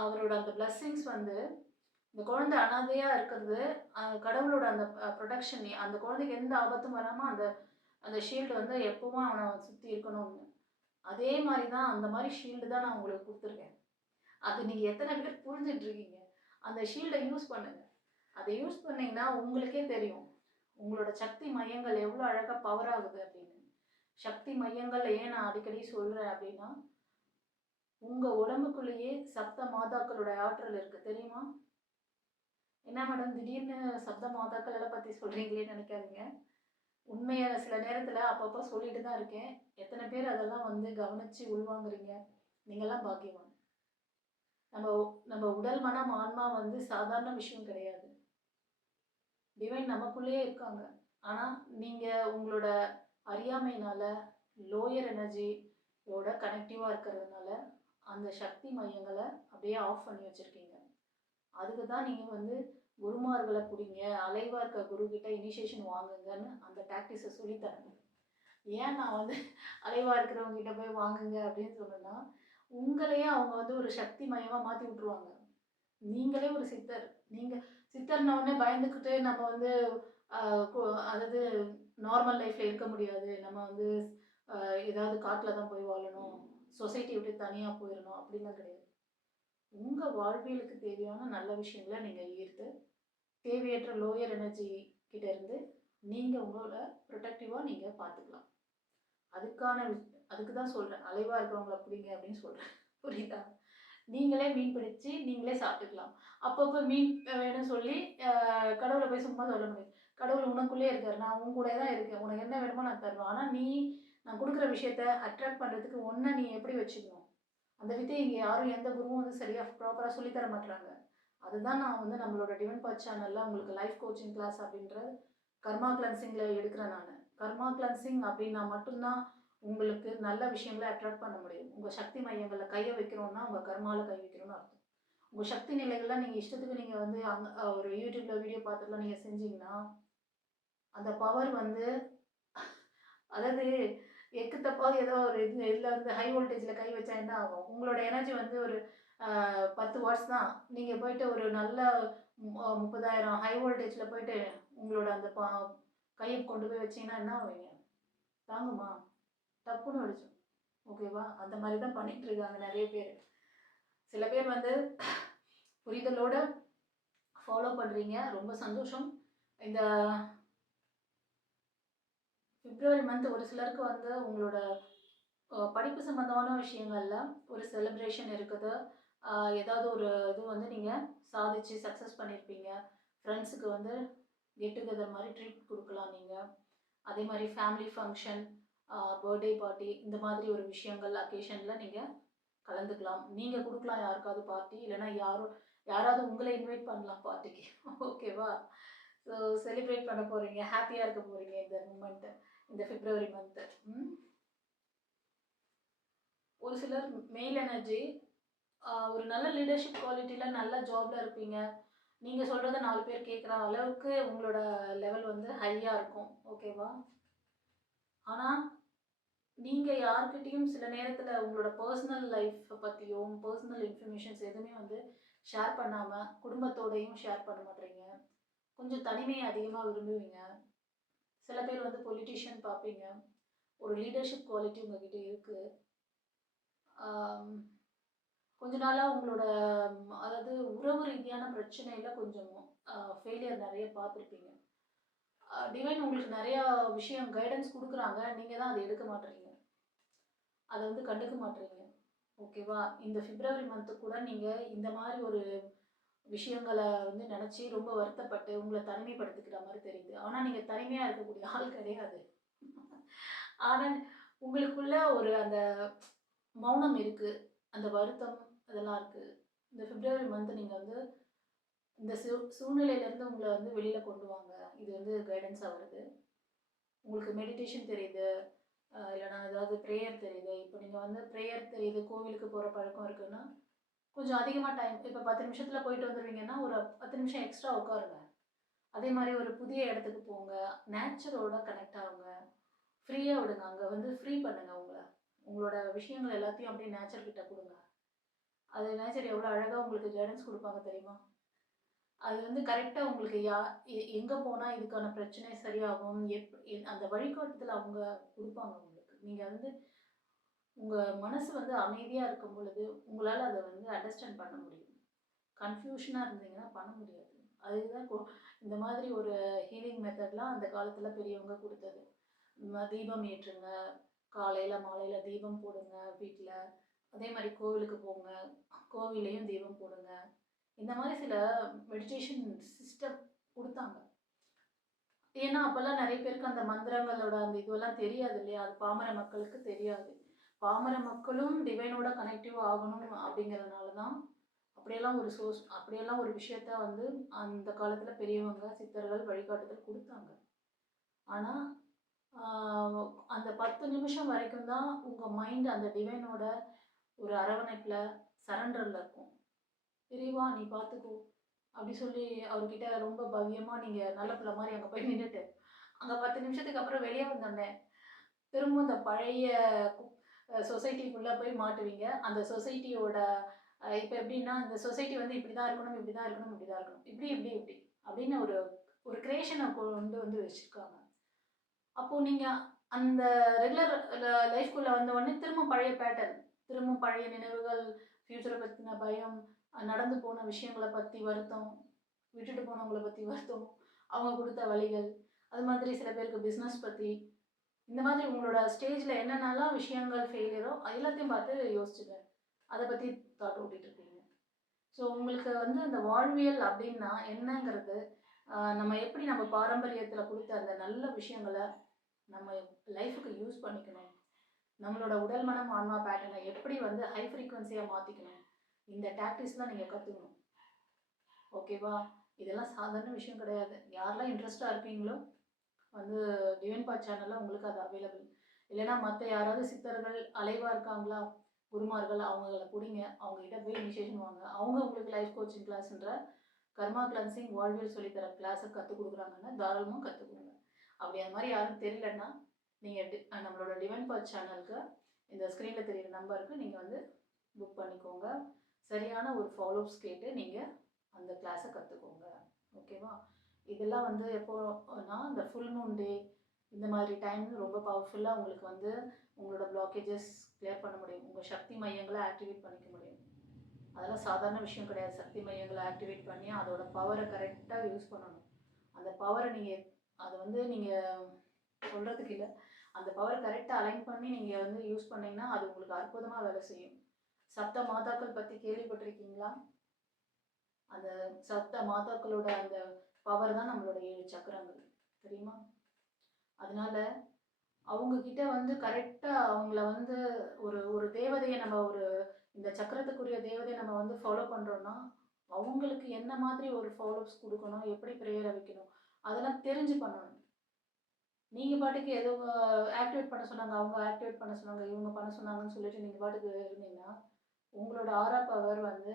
அவரோட அந்த பிளஸ்ஸிங்ஸ் வந்து இந்த குழந்தை அனாதையாக இருக்கிறது, கடவுளோட அந்த ப்ரொடெக்ஷன், அந்த குழந்தைக்கு எந்த ஆபத்தும் வராமல் அந்த அந்த ஷீல்டு வந்து எப்பவும் அவனை சுற்றி இருக்கணும்னு. அதே மாதிரி தான் அந்த மாதிரி ஷீல்டு தான் நான் உங்களுக்கு கொடுத்துருக்கேன். அது நீங்கள் எத்தனை பேர் புரிஞ்சிட்ருக்கீங்க? அந்த ஷீல்டை யூஸ் பண்ணுங்கள். அதை யூஸ் பண்ணிங்கன்னா உங்களுக்கே தெரியும் உங்களோட சக்தி மையங்கள் எவ்வளோ அழகாக பவர் ஆகுது அப்படின்னு. சக்தி மையங்கள் ஏன் நான் அடிக்கடி சொல்கிறேன் அப்படின்னா, உங்கள் உடம்புக்குள்ளேயே சப்த மாதாக்களோட ஆற்றல் இருக்குது தெரியுமா? என்ன மேடம் திடீர்னு சப்த மாதாக்கள் எல்லாம் பற்றி சொல்கிறீங்களேன்னு நினைக்காதீங்க. உண்மையாக சில நேரத்தில் அப்பப்போ சொல்லிட்டு தான் இருக்கேன். எத்தனை பேர் அதெல்லாம் வந்து கவனித்து உள்வாங்குறீங்க? நீங்கள்லாம் பாக்கியவான். நம்ம நம்ம உடல் மனம் ஆன்மா வந்து சாதாரண விஷயம் கிடையாது. டிவைன் நமக்குள்ளேயே இருக்காங்க. ஆனால் நீங்கள் உங்களோட அறியாமையினால லோயர் எனர்ஜியோட கனெக்டிவாக இருக்கிறதுனால அந்த சக்தி மையங்களை அப்படியே ஆஃப் பண்ணி வச்சுருக்கீங்க. அதுக்கு தான் நீங்கள் வந்து குருமார்களை பிடிங்க, அலைவாக இருக்க குருக்கிட்ட இனிஷியேஷன் வாங்குங்கன்னு அந்த டாக்டிக்ஸை சொல்லித்தரேன். ஏன் நான் வந்து அலைவாக இருக்கிறவங்ககிட்ட போய் வாங்குங்க அப்படின்னு சொன்னேன்னா, உங்களையே அவங்க வந்து ஒரு சக்தி மையமாக மாற்றி விட்ருவாங்க. நீங்களே ஒரு சித்தர். நீங்கள் சித்தர்னோடனே பயந்துக்கிட்டு நம்ம வந்து அதாவது நார்மல் லைஃப்பில் இருக்க முடியாது, நம்ம வந்து ஏதாவது காட்டில் தான் போய் வாழணும், சொசைட்டியை விட்டு தனியாக போயிடணும் அப்படின்லாம் கிடையாது. உங்கள் வாழ்வியலுக்கு தேவையான நல்ல விஷயங்களை நீங்கள் ஈர்த்து தேவையற்ற லோயர் எனர்ஜி கிட்டேருந்து நீங்கள் உங்களோட ப்ரொடக்டிவாக நீங்கள் பார்த்துக்கலாம். அதுக்கு தான் சொல்கிறேன், அலைவாக இருக்கிறவங்கள பிடிங்க அப்படின்னு சொல்கிறேன். புரியுதா? நீங்களே மீன் பிடிச்சி நீங்களே சாப்பிட்டுக்கலாம். அப்பப்போ மீன் வேணும்னு சொல்லி கடவுளை போய் சும்மா சொல்ல முடியாது. கடவுள் உனக்குள்ளே இருக்கார், நான் உன் கூட தான் இருக்கேன், உனக்கு என்ன வேணுமோ நான் தருவேன். ஆனால் நான் கொடுக்குற விஷயத்த அட்ராக்ட் பண்ணுறதுக்கு ஒன்றை நீ எப்படி வச்சுக்கணும், அந்த வித்தையை இங்கே யாரும் எந்த குருவும் வந்து சரியாக ப்ராப்பராக சொல்லித்தர மாட்டுறாங்க. அதுதான் நான் வந்து நம்மளோட டிவைன் பாத் சேனலில் உங்களுக்கு லைஃப் கோச்சிங் கிளாஸ் அப்படின்ற கர்மா கிளன்சிங்கில் எடுக்கிறேன். நான் கர்மா கிளன்சிங் அப்படின்னா மட்டும்தான் உங்களுக்கு நல்ல விஷயங்களை அட்ராக்ட் பண்ண முடியும். உங்கள் சக்தி மையங்களில் கையை வைக்கிறோன்னா உங்கள் கர்மாவில் கை வைக்கணும்னு அர்த்தம். உங்கள் சக்தி நிலைகள்லாம் நீங்கள் இஷ்டத்துக்கு நீங்கள் வந்து ஒரு யூடியூப்பில் வீடியோ பார்த்துட்டுலாம் நீங்கள் செஞ்சீங்கன்னா அந்த பவர் வந்து, அதாவது எக்கு தப்பா ஏதோ ஒரு இதில் வந்து ஹை வோல்டேஜில் கை வச்சா என்ன ஆகும்? உங்களோட எனர்ஜி வந்து ஒரு 10 வாட்ஸ் தான். நீங்கள் போயிட்டு ஒரு நல்ல 30,000 ஹை வோல்டேஜில் போயிட்டு உங்களோட அந்த கையை கொண்டு போய் வச்சிங்கன்னா என்ன ஆவீங்க? தாங்குமா? டப்புன்னு வெடிச்சிடும். ஓகேவா? அந்த மாதிரி தான் பண்ணிகிட்டு இருக்காங்க நிறைய பேர். சில பேர் வந்து புரிதலோட ஃபாலோ பண்ணுறீங்க, ரொம்ப சந்தோஷம். இந்த பிப்ரவரி மந்த் ஒரு சிலருக்கு வந்து உங்களோட படிப்பு சம்மந்தமான விஷயங்கள்ல ஒரு செலிப்ரேஷன் இருக்குது. ஏதாவது ஒரு இது வந்து நீங்கள் சாதிச்சு சக்ஸஸ் பண்ணியிருப்பீங்க. ஃப்ரெண்ட்ஸுக்கு வந்து கெட் டுகெதர் மாதிரி ட்ரீட் கொடுக்கலாம் நீங்கள். அதே மாதிரி ஃபேமிலி ஃபங்க்ஷன், பர்த்டே பார்ட்டி, இந்த மாதிரி ஒரு விஷயங்கள் அக்கேஷனில் நீங்கள் கலந்துக்கலாம். நீங்கள் கொடுக்கலாம் யாருக்காவது பார்ட்டி, இல்லைன்னா யாராவது உங்களை இன்வைட் பண்ணலாம் பார்ட்டிக்கு. ஓகேவா? ஸோ செலிப்ரேட் பண்ண போகிறீங்க, ஹாப்பியாக இருக்க போகிறீங்க இந்த மூமெண்ட்டு, இந்த பிப்ரவரி மந்த்து. ஒரு சிலர் மெயில் எனர்ஜி, ஒரு நல்ல லீடர்ஷிப் குவாலிட்டியில் நல்ல ஜாபில் இருப்பீங்க. நீங்கள் சொல்கிறத 4 பேர் கேட்குற அளவுக்கு உங்களோட லெவல் வந்து ஹையாக இருக்கும். ஓகேவா? ஆனால் நீங்கள் யார்கிட்டையும் சில நேரத்தில் உங்களோட பர்சனல் லைஃப்பை பற்றியும் பர்சனல் இன்ஃபர்மேஷன்ஸ் எதுவுமே வந்து ஷேர் பண்ணாமல் குடும்பத்தோடையும் ஷேர் பண்ண மாட்டீங்க. கொஞ்சம் தனிமையை அதிகமாக விரும்புவீங்க. சில பேர் வந்து பொலிட்டிஷியன் பார்ப்பீங்க. ஒரு லீடர்ஷிப் குவாலிட்டி உங்ககிட்ட இருக்குது. கொஞ்ச நாளாக உங்களோட அதாவது உறவு ரீதியான பிரச்சனையில் கொஞ்சம் ஃபெயிலியர் நிறைய பார்த்துருப்பீங்க. டிவைன் உங்களுக்கு நிறையா விஷயம் கைடன்ஸ் கொடுக்குறாங்க, நீங்கள் தான் அதை எடுக்க மாட்டேறீங்க, அதை வந்து கண்டுக்க மாட்டேறீங்க. ஓகேவா? இந்த பிப்ரவரி மந்த்து கூட நீங்கள் இந்த மாதிரி ஒரு விஷயங்களை வந்து நினச்சி ரொம்ப வருத்தப்பட்டு உங்களை தனிமைப்படுத்திக்கிற மாதிரி தெரியுது. ஆனால் நீங்கள் தனிமையாக இருக்கக்கூடிய ஆள் கிடையாது. ஆனால் உங்களுக்குள்ள ஒரு அந்த மௌனம் இருக்குது, அந்த வருத்தம் அதெல்லாம் இருக்குது. இந்த பிப்ரவரி மந்த்து நீங்கள் வந்து இந்த சூழ்நிலையிலேருந்து உங்களை வந்து வெளியில் கொண்டு வாங்க. இது வந்து கைடன்ஸாக வருது. உங்களுக்கு மெடிடேஷன் தெரியுது, இல்லைனா ஏதாவது ப்ரேயர் தெரியுது. இப்போ நீங்கள் வந்து ப்ரேயர் தெரியுது, கோவிலுக்கு போகிற பழக்கம் இருக்குன்னா கொஞ்சம் அதிகமாக டைம், இப்போ 10 நிமிஷத்தில் போயிட்டு வந்துடுவீங்கன்னா ஒரு 10 நிமிஷம் எக்ஸ்ட்ரா உட்காருங்க. அதே மாதிரி ஒரு புதிய இடத்துக்கு போங்க, நேச்சரோட கனெக்ட் ஆகுங்க, ஃப்ரீயாக விடுங்க. அங்கே வந்து ஃப்ரீ பண்ணுங்கள் உங்களோட விஷயங்கள் எல்லாத்தையும் அப்படியே நேச்சர் கிட்ட கொடுங்க. அது நேச்சர் எவ்வளோ அழகாக உங்களுக்கு கைடன்ஸ் கொடுப்பாங்க தெரியுமா? அது வந்து கரெக்டாக உங்களுக்கு எங்கே போனால் இதுக்கான பிரச்சனை சரியாகும், அந்த வழிகாட்டுதல் அவங்க கொடுப்பாங்க உங்களுக்கு. நீங்கள் வந்து உங்கள் மனசு வந்து அமைதியாக இருக்கும் பொழுது உங்களால் அதை வந்து அண்டர்ஸ்டாண்ட் பண்ண முடியும். கன்ஃபியூஷனாக இருந்தீங்கன்னா பண்ண முடியாது. அதுதான் இந்த மாதிரி ஒரு ஹீலிங் மெத்தட்லாம் அந்த காலத்தில் பெரியவங்க கொடுத்தது. தீபம் ஏற்றுங்க, காலையில் மாலையில் தீபம் போடுங்க வீட்டில். அதே மாதிரி கோவிலுக்கு போங்க, கோவிலையும் தீபம் போடுங்க. இந்த மாதிரி சில மெடிடேஷன் சிஸ்டம் கொடுத்தாங்க. ஏன்னா அப்போல்லாம் நிறைய பேருக்கு அந்த மந்திரங்களோட அந்த இதுவெல்லாம் தெரியாது இல்லையா? அது பாமர மக்களுக்கு தெரியாது. பாமர மக்களும் டிவைனோட கனெக்டிவ் ஆகணும் அப்படிங்கிறதுனால தான் அப்படியெல்லாம் ஒரு விஷயத்த வந்து அந்த காலத்தில் பெரியவங்க சித்தர்கள் வழிகாட்டுதல் கொடுத்தாங்க. ஆனால் அந்த 10 நிமிஷம் வரைக்கும் தான் உங்கள் மைண்ட் அந்த டிவைனோட ஒரு அரவணைப்பில் சரண்டரில் இருக்கும். இறைவா நீ பார்த்துக்கோ அப்படி சொல்லி அவர்கிட்ட ரொம்ப பவ்யமாக நீங்கள் நல்ல பிள்ளை மாதிரி அங்கே போய் நின்றுட்டு அங்கே 10 நிமிஷத்துக்கு அப்புறம் வெளியே வந்தோடனே திரும்ப இந்த பழைய சொசைட்டிக்குள்ளே போய் மாட்டுவீங்க. அந்த சொசைட்டியோட இப்போ எப்படின்னா இந்த சொசைட்டி வந்து இப்படி தான் இருக்கணும், இப்படி தான் இருக்கணும், இப்படி தான் இருக்கணும், இப்படி அப்படின்னு ஒரு கிரியேஷனை கொண்டு வந்து வச்சுருக்காங்க. அப்போது நீங்கள் அந்த ரெகுலர் லைஃப்குள்ளே வந்த உடனே திரும்ப பழைய பேட்டர்ன், திரும்ப பழைய நினைவுகள், ஃப்யூச்சரை பற்றின பயம், நடந்து போன விஷயங்களை பற்றி வருத்தம், விட்டுட்டு போனவங்களை பற்றி வருத்தம், அவங்க கொடுத்த வழிகள், அது மாதிரி சில பேருக்கு பிஸ்னஸ் பற்றி, இந்த மாதிரி உங்களோட ஸ்டேஜில் என்னென்னலாம் விஷயங்கள் ஃபெயிலியரோ எல்லாத்தையும் பார்த்து யோசிச்சுங்க. அதை பற்றி தாட் ஓட்டிகிட்ருக்கீங்க. ஸோ உங்களுக்கு வந்து அந்த வாழ்வியல் அப்படின்னா என்னங்கிறது, நம்ம எப்படி நம்ம பாரம்பரியத்தில் கொடுத்த அந்த நல்ல விஷயங்களை நம்ம லைஃபுக்கு யூஸ் பண்ணிக்கணும், நம்மளோட உடல் மனம் ஆன்மா பேட்டர்னை எப்படி வந்து ஹை ஃப்ரீக்வன்சியாக மாற்றிக்கணும், இந்த டாக்டிக்ஸ்லாம் நீங்கள் கற்றுக்கணும். ஓகேவா? இதெல்லாம் சாதாரண விஷயம் கிடையாது. யாரெல்லாம் இன்ட்ரெஸ்ட்டாக இருப்பீங்களோ வந்து டிவைன் பாத் சேனலில் உங்களுக்கு அது அவைலபிள். இல்லைன்னா மற்ற யாராவது சித்தர்கள் அலைவாக இருக்காங்களா, குருமார்கள், அவங்கள பிடிங்க, அவங்ககிட்ட போய் இனிஷியேஷன் வாங்க. அவங்க உங்களுக்கு லைஃப் கோச்சிங் கிளாஸ்ன்ற கர்மா கிளன்சிங் வாழ்வியல் சொல்லித்தர கிளாஸை கற்றுக் கொடுக்குறாங்கன்னா தாராளமாக கற்றுக்குங்க. அப்படி அது மாதிரி யாரும் தெரியலன்னா நீங்கள் நம்மளோட டிவைன் பாத் சேனலுக்கு இந்த ஸ்க்ரீனில் தெரியிற நம்பருக்கு நீங்கள் வந்து புக் பண்ணிக்கோங்க. சரியான ஒரு ஃபாலோப்ஸ் கேட்டு நீங்கள் அந்த கிளாஸை கற்றுக்கோங்க. ஓகேவா? இதெல்லாம் வந்து எப்போனா இந்த ஃபுல் மூன் டே இந்த மாதிரி டைம் ரொம்ப பவர்ஃபுல்லாக உங்களுக்கு வந்து உங்களோட பிளாக்கேஜஸ் கிளியர் பண்ண முடியும். உங்கள் சக்தி மையங்களை ஆக்டிவேட் பண்ணிக்க முடியும். அதெல்லாம் சாதாரண விஷயம் கிடையாது. சக்தி மையங்களை ஆக்டிவேட் பண்ணி அதோட பவரை கரெக்டாக யூஸ் பண்ணணும். அந்த பவரை அதை வந்து நீங்கள் சொல்கிறதுக்கு இல்லை, அந்த பவரை கரெக்டாக அலைன் பண்ணி நீங்கள் வந்து யூஸ் பண்ணிங்கன்னா அது உங்களுக்கு அற்புதமாக வேலை செய்யும். சப்த மாதாக்கள் பற்றி கேள்விப்பட்டிருக்கீங்களா? அந்த சப்த மாதாக்களோட அந்த பவர் தான் நம்மளோட 7 சக்கரங்கள், தெரியுமா? அதனால அவங்கக்கிட்ட வந்து கரெக்டாக அவங்கள வந்து ஒரு ஒரு தேவதையை நம்ம இந்த சக்கரத்துக்குரிய தேவதையை நம்ம வந்து ஃபாலோ பண்ணுறோன்னா அவங்களுக்கு என்ன மாதிரி ஒரு ஃபாலோப்ஸ் கொடுக்கணும், எப்படி ப்ரேயரை வைக்கணும், அதெல்லாம் தெரிஞ்சு பண்ணணும். நீங்கள் பாட்டுக்கு ஏதோ ஆக்டிவேட் பண்ண சொன்னாங்க, அவங்க ஆக்டிவேட் பண்ண சொன்னாங்க, இவங்க பண்ண சொன்னாங்கன்னு சொல்லிட்டு நீங்கள் பாட்டுக்கு இருந்தீங்கன்னா உங்களோட ஆரா பவர் வந்து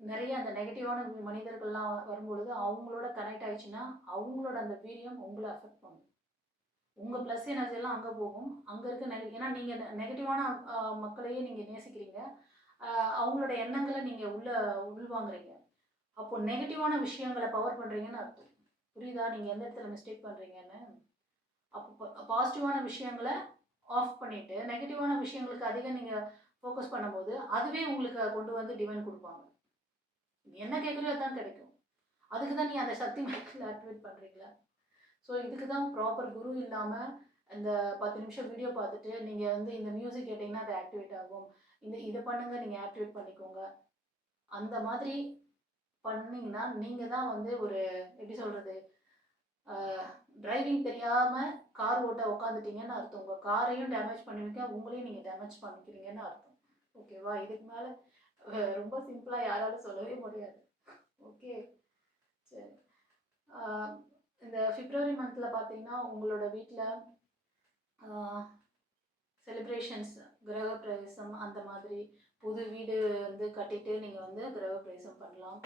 நிறைய அந்த நெகட்டிவான மனிதர்கள்லாம் வரும்பொழுது அவங்களோட கனெக்ட் ஆயிடுச்சுன்னா அவங்களோட அந்த வீரியம் உங்களை அஃபெக்ட் பண்ணும். உங்கள் ப்ளஸ் எனர்ஜியெல்லாம் அங்கே போகும். அங்கே இருக்க ஏன்னா நீங்கள் நெகட்டிவான மக்களையே நீங்கள் நேசிக்கிறீங்க, அவங்களோட எண்ணங்களை நீங்கள் உள்வாங்குறீங்க. அப்போ நெகட்டிவான விஷயங்களை பவர் பண்ணுறீங்கன்னு அர்த்தம். புரியுதா நீங்கள் எந்த இடத்துல மிஸ்டேக் பண்ணுறீங்கன்னு? அப்போ பாசிட்டிவான விஷயங்களை ஆஃப் பண்ணிவிட்டு நெகட்டிவான விஷயங்களுக்கு அதிகம் நீங்கள் ஃபோக்கஸ் பண்ணும்போது அதுவே உங்களுக்கு கொண்டு வந்து டிவைன் கொடுப்பாங்க. நீ என்ன கேட்குறியோ அதுதான் கிடைக்கும். அதுக்கு தான் நீ அந்த சக்தி மையத்தில் ஆக்டிவேட் பண்ணுறீங்களா? ஸோ இதுக்கு தான் ப்ராப்பர் குரு இல்லாமல் இந்த 10 நிமிஷம் வீடியோ பார்த்துட்டு நீங்கள் வந்து இந்த மியூசிக் கேட்டிங்கன்னா அது ஆக்டிவேட் ஆகும், இதை பண்ணுங்கள், நீங்கள் ஆக்டிவேட் பண்ணிக்கோங்க, அந்த மாதிரி பண்ணிங்கன்னா நீங்கள் தான் வந்து ஒரு எப்படி சொல்கிறது, டிரைவிங் தெரியாமல் கார் ஓட்ட உட்காந்துட்டீங்கன்னு அர்த்தம். உங்கள் காரையும் டேமேஜ் பண்ணுவீங்க, உங்களையும் நீங்கள் டேமேஜ் பண்ணிக்கிறீங்கன்னு அர்த்தம். ஓகேவா? இதுக்கு மேலே ரொம்ப சிம்பிளாக யாராலும் சொல்லவே முடியாது. ஓகே, சரி. இந்த பிப்ரவரி மந்தில் பார்த்தீங்கன்னா உங்களோட வீட்டில் செலிப்ரேஷன்ஸ், கிரக பிரவேசம், அந்த மாதிரி புது வீடு வந்து கட்டிட்டு நீங்கள் வந்து கிரக பிரவேசம் பண்ணலாம்.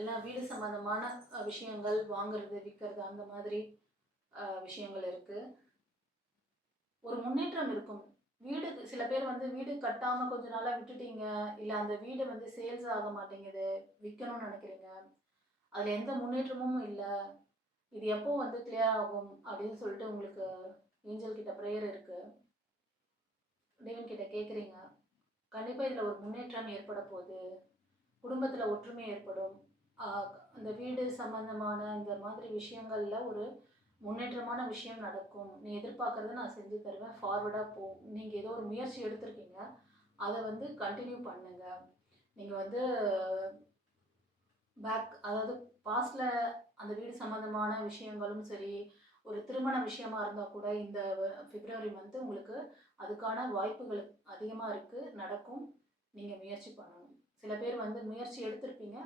எல்லாம் வீடு சம்மந்தமான விஷயங்கள் வாங்குறது, விற்கிறது, அந்த மாதிரி விஷயங்கள் இருக்குது. ஒரு முன்னேற்றம் இருக்கும். வீடு சில பேர் வந்து வீடு கட்டாமல் கொஞ்ச நாளாக விட்டுட்டீங்க, இல்லை அந்த வீடு வந்து சேல்ஸ் ஆக மாட்டேங்குது, விற்கணும்னு நினைக்கிறீங்க, அதில் எந்த முன்னேற்றமும் இல்லை, இது எப்போ வந்து கிளியர் ஆகும் அப்படின்னு சொல்லிட்டு உங்களுக்கு ஏஞ்சல் கிட்ட ப்ரேயர் இருக்குது, தேவன் கிட்ட கேட்குறீங்க. கண்டிப்பாக இதில் ஒரு முன்னேற்றம் ஏற்பட போகுது. குடும்பத்தில் ஒற்றுமை ஏற்படும். அந்த வீடு சம்மந்தமான இந்த மாதிரி விஷயங்களில் ஒரு முன்னேற்றமான விஷயம் நடக்கும். நீ எதிர்பார்க்குறத நான் செஞ்சு தருவேன். ஃபார்வர்டாக போ. நீங்கள் ஏதோ ஒரு முயற்சி எடுத்திருக்கீங்க, அதை வந்து கண்டினியூ பண்ணுங்கள். நீங்கள் வந்து அதாவது பாஸ்டில் அந்த வீடு சம்மந்தமான விஷயங்களும் சரி, ஒரு திருமண விஷயமா இருந்தால் கூட இந்த பிப்ரவரி மந்த்து உங்களுக்கு அதுக்கான வாய்ப்புகள் அதிகமாக இருக்குது, நடக்கும். நீங்கள் முயற்சி பண்ணணும். சில பேர் வந்து முயற்சி எடுத்திருப்பீங்க,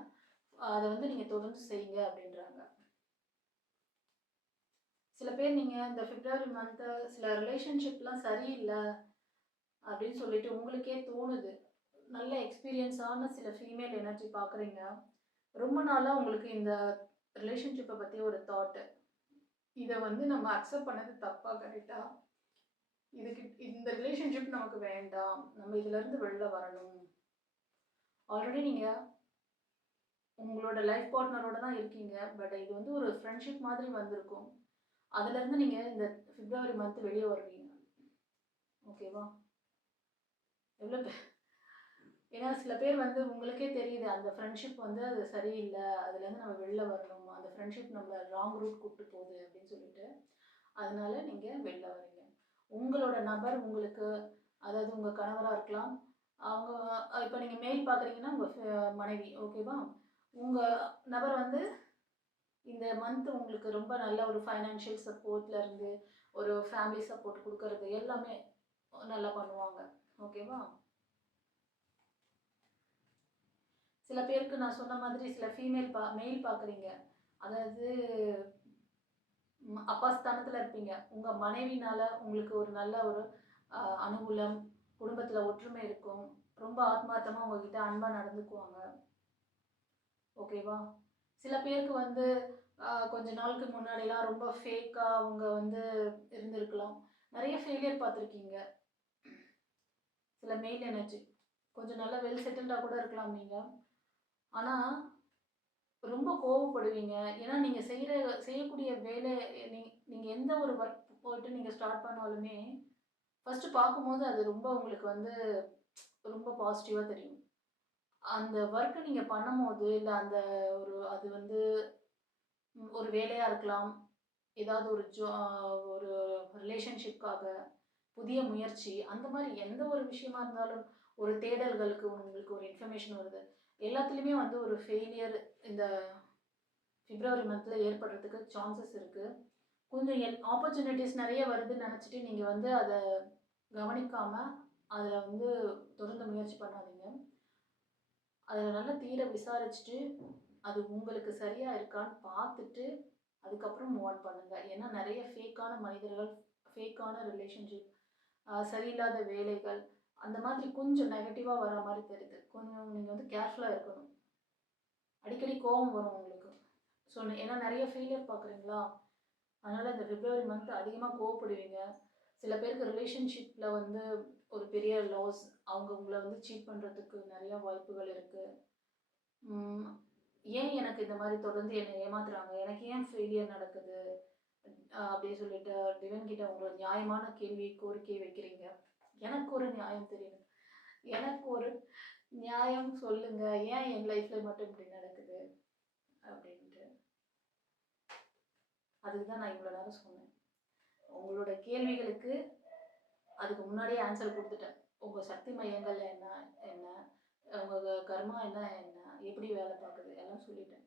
அதை வந்து நீங்கள் தொடர்ந்து செய்யுங்க அப்படின்றாங்க. சில பேர் நீங்கள் இந்த பிப்ரவரி மந்த்தை சில ரிலேஷன்ஷிப்லாம் சரியில்லை அப்படின்னு சொல்லிட்டு உங்களுக்கே தோணுது. நல்ல எக்ஸ்பீரியன்ஸான சில ஃபீமேல் எனர்ஜி பார்க்குறீங்க. ரொம்ப நாளாக உங்களுக்கு இந்த ரிலேஷன்ஷிப்பை பற்றி ஒரு தாட்டு, இதை வந்து நம்ம அக்செப்ட் பண்ணது தப்பாக கரெக்டாக, இந்த ரிலேஷன்ஷிப் நமக்கு வேண்டாம், நம்ம இதிலேருந்து வெளில வரணும். ஆல்ரெடி நீங்கள் உங்களோட லைஃப் பார்ட்னரோட தான் இருக்கீங்க, பட் இது வந்து ஒரு ஃப்ரெண்ட்ஷிப் மாதிரி வந்திருக்கும். அதுலேருந்து நீங்கள் இந்த பிப்ரவரி மந்த் வெளியே வருவீங்க. ஓகேவா? எவ்வளோ ஏன்னா சில பேர் வந்து உங்களுக்கே தெரியுது அந்த ஃப்ரெண்ட்ஷிப் வந்து அது சரியில்லை, அதுலேருந்து நம்ம வெளில வரணும், அந்த ஃப்ரெண்ட்ஷிப் நம்மளை ராங் ரூட் கூப்பிட்டு போகுது அப்படின்னு சொல்லிட்டு, அதனால நீங்கள் வெளில வரீங்க. உங்களோட நபர் உங்களுக்கு, அதாவது உங்கள் கணவராக இருக்கலாம், அவங்க இப்போ நீங்கள் மெயில் பார்க்குறீங்கன்னா உங்கள் மனைவி, ஓகேவா? உங்கள் நபர் வந்து இந்த மந்த் உங்களுக்கு ரொம்ப நல்ல ஒரு ஃபைனான்ஷியல் சப்போர்ட்லேருந்து ஒரு ஃபேமிலி சப்போர்ட் கொடுக்கறது எல்லாமே நல்லா பண்ணுவாங்க. ஓகேவா? சில பேருக்கு நான் சொன்ன மாதிரி சில மெயில் பார்க்குறீங்க. அதாவது அப்பா ஸ்தானத்துல இருப்பீங்க. உங்க மனைவினால உங்களுக்கு ஒரு நல்ல ஒரு அனுகூலம், குடும்பத்துல ஒற்றுமை இருக்கும். ரொம்ப ஆத்மார்த்தமா உங்ககிட்ட அன்பா நடந்துக்குவாங்க. ஓகேவா? சில பேருக்கு வந்து கொஞ்ச நாளுக்கு முன்னாடிலாம் ரொம்ப ஃபேக்கா அவங்க வந்து இருந்திருக்கலாம். நெறைய ஃபெயிலியர் பார்த்துருக்கீங்க. சில மெயில் எனர்ஜி. கொஞ்சம் நல்லா வெல் செட்டில்டா கூட இருக்கலாம் நீங்க. ஆனா, ரொம்ப கோவப்படுவீங்க. ஏன்னா, நீங்க செய்யக்கூடிய வேலை நீங்க எந்த ஒரு ஒர்க் போயிட்டு நீங்க ஸ்டார்ட் பண்ணாலுமே, ஃபர்ஸ்ட்டு பார்க்கும்போது அது ரொம்ப உங்களுக்கு வந்து ரொம்ப பாசிட்டிவா தெரியும். அந்த ஒர்க்க நீங்க பண்ணும்போது, இல்ல அந்த அது வந்து ஒரு வேலையா இருக்கலாம். ஏதாவது ஒரு ரிலேஷன்ஷிப்காக, புதிய முயற்சி, அந்த மாரி எந்த ஒரு விஷயமா இருந்தாலும், ஒரு தேடல்களுக்கு உங்களுக்கு ஒரு இன்ஃபர்மேஷன் வருது. எல்லாத்துலயுமே வந்து ஒரு ஃபெயிலியர் இந்த பிப்ரவரி மந்த்ல ஏற்படுறதுக்கு சான்சஸ் இருக்கு. கொஞ்சம் ஆப்பர்ச்சுனிட்டீஸ் நெறைய வருதுன்னு நெனச்சுட்டு நீங்க வந்து அத கவனிக்காம, அதுல வந்து தொடர்ந்து முயற்சி பண்ணாதீங்க. அதுல நல்லா தீர விசாரிச்சுட்டு, அது உங்களுக்கு சரியா இருக்கான்னு பார்த்துட்டு, அதுக்கப்புறம் மூவ் ஆன் பண்ணுங்க. ஏன்னா நெறைய ஃபேக்கான மனிதர்கள், ஃபேக்கான ரிலேஷன்ஷிப், சரியில்லாத வேலைகள், அந்த மாதிரி கொஞ்சம் நெகட்டிவா வர மாரி தெரியுது. கொஞ்சம் நீங்க வந்து கேர்ஃபுல்லா இருக்கணும். அடிக்கடி கோவம் வரும் உங்களுக்கு. ஸோ ஏன்னா நெறைய ஃபெயிலியர் பார்க்குறீங்களா? அதனால இந்த பிப்ரவரி மந்த் அதிகமா கோவப்படுவீங்க. சில பேருக்கு ரிலேஷன்ஷிப்ல வந்து ஒரு பெரிய லாஸ், அவங்க உங்கள வந்து சீட் பண்றதுக்கு நெறைய வாய்ப்புகள் இருக்கு. ம். ஏன் எனக்கு இந்த மாரி தொடர்ந்து என்ன ஏமாத்துறாங்க? எனக்கு ஏன் ஃபெயிலியர் நடக்குது? அப்படின்னு சொல்லிட்டு டிவைன் கிட்ட உங்களோட நியாயமான கேள்வி, கோரிக்கை வைக்கிறீங்க. எனக்கு ஒரு நியாயம் தெரியணும். எனக்கு ஒரு நியாயம் சொல்லுங்க. ஏன் என் லைஃப்ல மட்டும் இப்படி நடக்குது? அப்படின்ட்டு. அதுக்கு தான் நான் இவ்வளோ நேரம் சொன்னேன். உங்களோட கேள்விகளுக்கு அதுக்கு முன்னாடியே ஆன்சர் குடுத்துட்டேன். உங்க சக்தி மையங்கள் என்ன? என்ன? உங்க கர்மா என்ன? எப்படி வேலை பார்க்குது? எல்லாம் சொல்லிட்டேன்.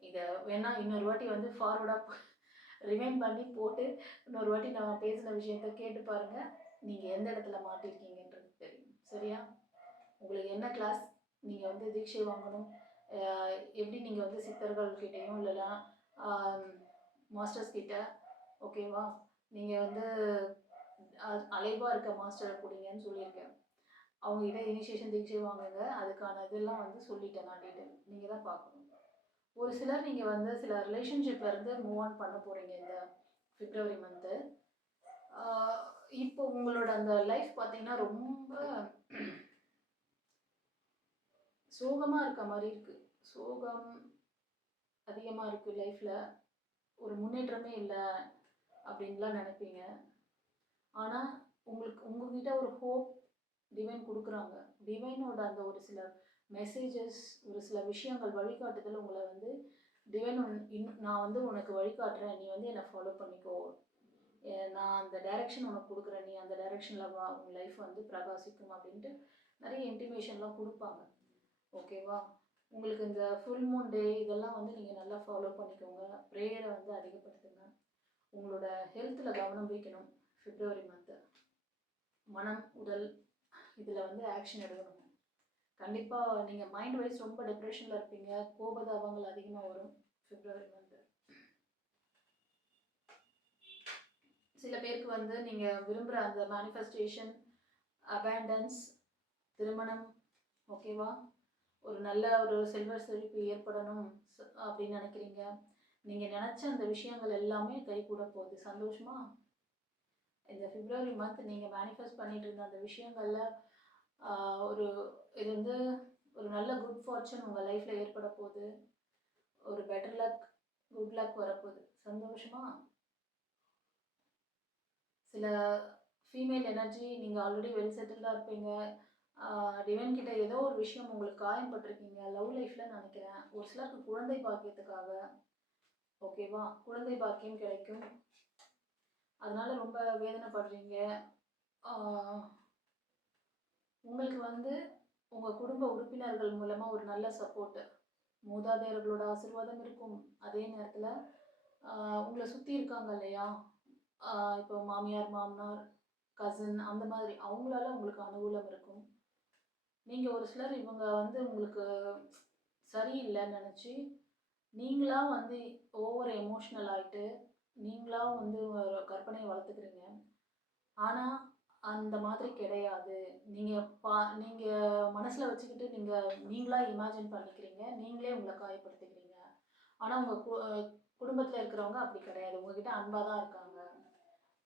இத வேணா இன்னொரு வாட்டி வந்து ஃபார்வர்டா ரிவைண்ட் பண்ணி போட்டு, இன்னொரு வாட்டி நான் பேசின விஷயத்த கேட்டு பாருங்க. நீங்க எந்த இடத்துல மாட்டியிருக்கீங்கன்றது தெரியும். சரியா? உங்களுக்கு என்ன கிளாஸ் நீங்க வந்து தீட்சை வாங்கணும்? அ எப்படி நீங்க வந்து சித்தர்கள் கிட்டயும் இல்லைனா மாஸ்டர்ஸ் கிட்ட ஓகேவா? நீங்க வந்து அலைவா இருக்க மாஸ்டர புடிங்கன்னு சொல்லியிருக்கேன். அவங்ககிட்ட இனிஷியேஷன் தீட்சை வாங்குங்க. அதுக்கான இதெல்லாம் வந்து சொல்லிட்டேன் நான் டீட்டெயில். நீங்க தான் பார்க்கணும். ஒரு சிலர் நீங்க வந்து சில ரிலேஷன்ஷிப்ல இருந்து மூவ் ஆன் பண்ண போறீங்க இந்த பிப்ரவரி மந்த்து. இப்போ உங்களோட அந்த லைஃப் பார்த்தீங்கன்னா ரொம்ப சோகமா இருக்க மாரி இருக்கு. சோகம் அதிகமா இருக்கு லைஃப்ல. ஒரு முன்னேற்றமே இல்ல அப்படின்லாம் நினைப்பீங்க. ஆனா உங்ககிட்ட ஒரு ஹோப் டிவைன் குடுக்குறாங்க. டிவைனோட அந்த ஒரு சில மெசேஜஸ், ஒரு சில விஷயங்கள் வழிகாட்டுதல் உங்கள வந்து டிவைன் நான் வந்து உனக்கு வழிகாட்டுறேன். நீ வந்து என்ன ஃபாலோ பண்ணிக்கோ. நான் அந்த டைரக்ஷன் உனக்கு குடுக்குறேன். நீ அந்த டைரக்ஷன்ல வா. உன் லைஃப் வந்து பிரகாசிக்கும் அப்படின்ட்டு நெறைய இன்டிமேஷன்லாம் குடுப்பாங்க. ஓகேவா? உங்களுக்கு இந்த ஃபுல் மூன் டே இதெல்லாம் வந்து நீங்க நல்லா ஃபாலோ பண்ணிக்கோங்க. பிரேயர வந்து அதிகப்படுத்துங்க. உங்களோட ஹெல்த்ல கவனம் வைக்கணும். பிப்ரவரி மந்த்து. மனம், உடல் இதில வந்து ஆக்ஷன் எடுக்கணும். கண்டிப்பா நீங்க மைண்ட் வைஸ் ரொம்ப டிப்ரஷன்ல இருப்பீங்க. கோபதாபங்கள் அதிகமா வரும் பிப்ரவரி மந்த்து. சில பேருக்கு வந்து நீங்க விரும்புற அந்த மேனிஃபெஸ்டேஷன், அபேண்டன்ஸ், திருமணம் ஓகேவா? ஒரு நல்ல ஒரு செல்வ செழிப்பு ஏற்படணும் அப்படின்னு நினைக்கிறீங்க. நீங்க நினைச்ச அந்த விஷயங்கள் எல்லாமே கைகூட போகுது. சந்தோஷமா? இந்த பிப்ரவரி மந்த் நீங்க மேனிஃபெஸ்ட் பண்ணிட்டு இருந்த அந்த விஷயங்கள்ல ஒரு இது வந்து ஒரு நல்ல குட் ஃபார்ச்சூன் உங்க லைஃப்ல ஏற்பட போகுது. ஒரு பெட்டர் லக், குட் லக் வரப்போகுது. சந்தோஷமா? சில ஃபீமேல் எனர்ஜி நீங்க ஆல்ரெடி வெல் செட்டில்டா இருப்பீங்க. டிவைன் கிட்ட ஏதோ ஒரு விஷயம் உங்களுக்கு காயம்பட்டிருக்கீங்க. லவ் லைஃப்ல நினைக்கிறேன். ஒரு சிலருக்கு குழந்தை பாக்கியத்துக்காக ஓகேவா? குழந்தை பாக்கியம் கிடைக்கும். அதனால ரொம்ப வேதனைப்படுறீங்க. ஆ உங்களுக்கு வந்து உங்க குடும்ப உறுப்பினர்கள் மூலமா ஒரு நல்ல சப்போர்ட், மூதாதையர்களோட ஆசீர்வாதம் இருக்கும். அதே நேரத்துல உங்கள சுத்தி இருக்காங்க இல்லையா? இப்போ மாமியார், மாமனார், கசின் அந்த மாதிரி அவங்களால உங்களுக்கு அனுகூலம் இருக்கும். நீங்க ஒரு சிலர் இவங்க வந்து உங்களுக்கு சரியில்லைன்னு நினச்சி நீங்களா வந்து ஓவர் எமோஷ்னல் ஆகிட்டு நீங்களா வந்து ஒரு கற்பனையை வளர்த்துக்கிறீங்க. ஆனால் அந்த மாதிரி கிடையாது. நீங்கள் மனசில் வச்சுக்கிட்டு நீங்களா இமேஜின் பண்ணிக்கிறீங்க. நீங்களே உங்களை காயப்படுத்திக்கிறீங்க. ஆனால் உங்கள் குடும்பத்தில் இருக்கிறவங்க அப்படி கிடையாது. உங்ககிட்ட அன்பாக தான் இருக்காங்க.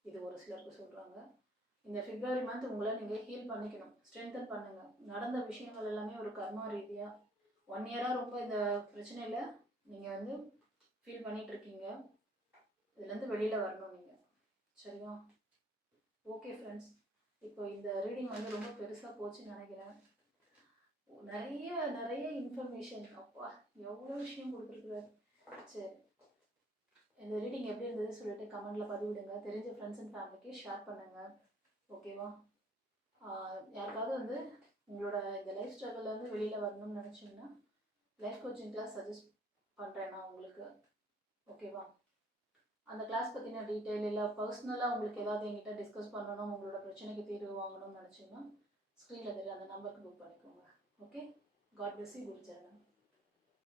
இது ஒரு சிலருக்கு சொல்கிறாங்க. இந்த பிப்ரவரி மந்த் உங்களை நீங்கள் ஹீல் பண்ணிக்கணும், ஸ்ட்ரென்தன் பண்ணுங்கள். நடந்த விஷயங்கள் எல்லாமே ஒரு கர்மா ரீதியாக 1 இயராக ரொம்ப இந்த பிரச்சனையில் நீங்கள் வந்து ஃபீல் பண்ணிகிட்ருக்கீங்க. இதுலேருந்து வெளியில் வரணும் நீங்கள். சரியா? ஓகே ஃப்ரெண்ட்ஸ், இப்போ இந்த ரீடிங் வந்து ரொம்ப பெருசாக போச்சுன்னு நினைக்கிறேன். நிறைய நிறைய இன்ஃபர்மேஷன், அப்பா எவ்வளோ விஷயம் கொடுத்துருக்குறாரு. சரி, இந்த ரீடிங் எப்படி இருந்தது சொல்லிட்டு கமெண்டில் பதிவிடுங்க. தெரிஞ்ச ஃப்ரெண்ட்ஸ் அண்ட் ஃபேமிலிக்கு ஷேர் பண்ணுங்கள். ஓகேவா? யாருக்காவது வந்து உங்களோட இந்த லைஃப் ஸ்ட்ரகிள்லேருந்து வெளியில் வரணும்னு நினச்சிங்கன்னா லைஃப் கோச்சிங் கிளாஸ் சஜஸ்ட் பண்ணுறேன் நான் உங்களுக்கு. ஓகேவா? அந்த கிளாஸ் பற்றின டீட்டெயில் இல்லை பர்சனலாக உங்களுக்கு ஏதாவது என்கிட்ட டிஸ்கஸ் பண்ணணும், உங்களோட பிரச்சனைக்கு தீர்வு வாங்கணும்னு நினச்சிங்கன்னா ஸ்க்ரீனில் தெரிய அந்த நம்பருக்கு புக் பண்ணிக்கோங்க. Okay, god bless you. குரு சரணம்.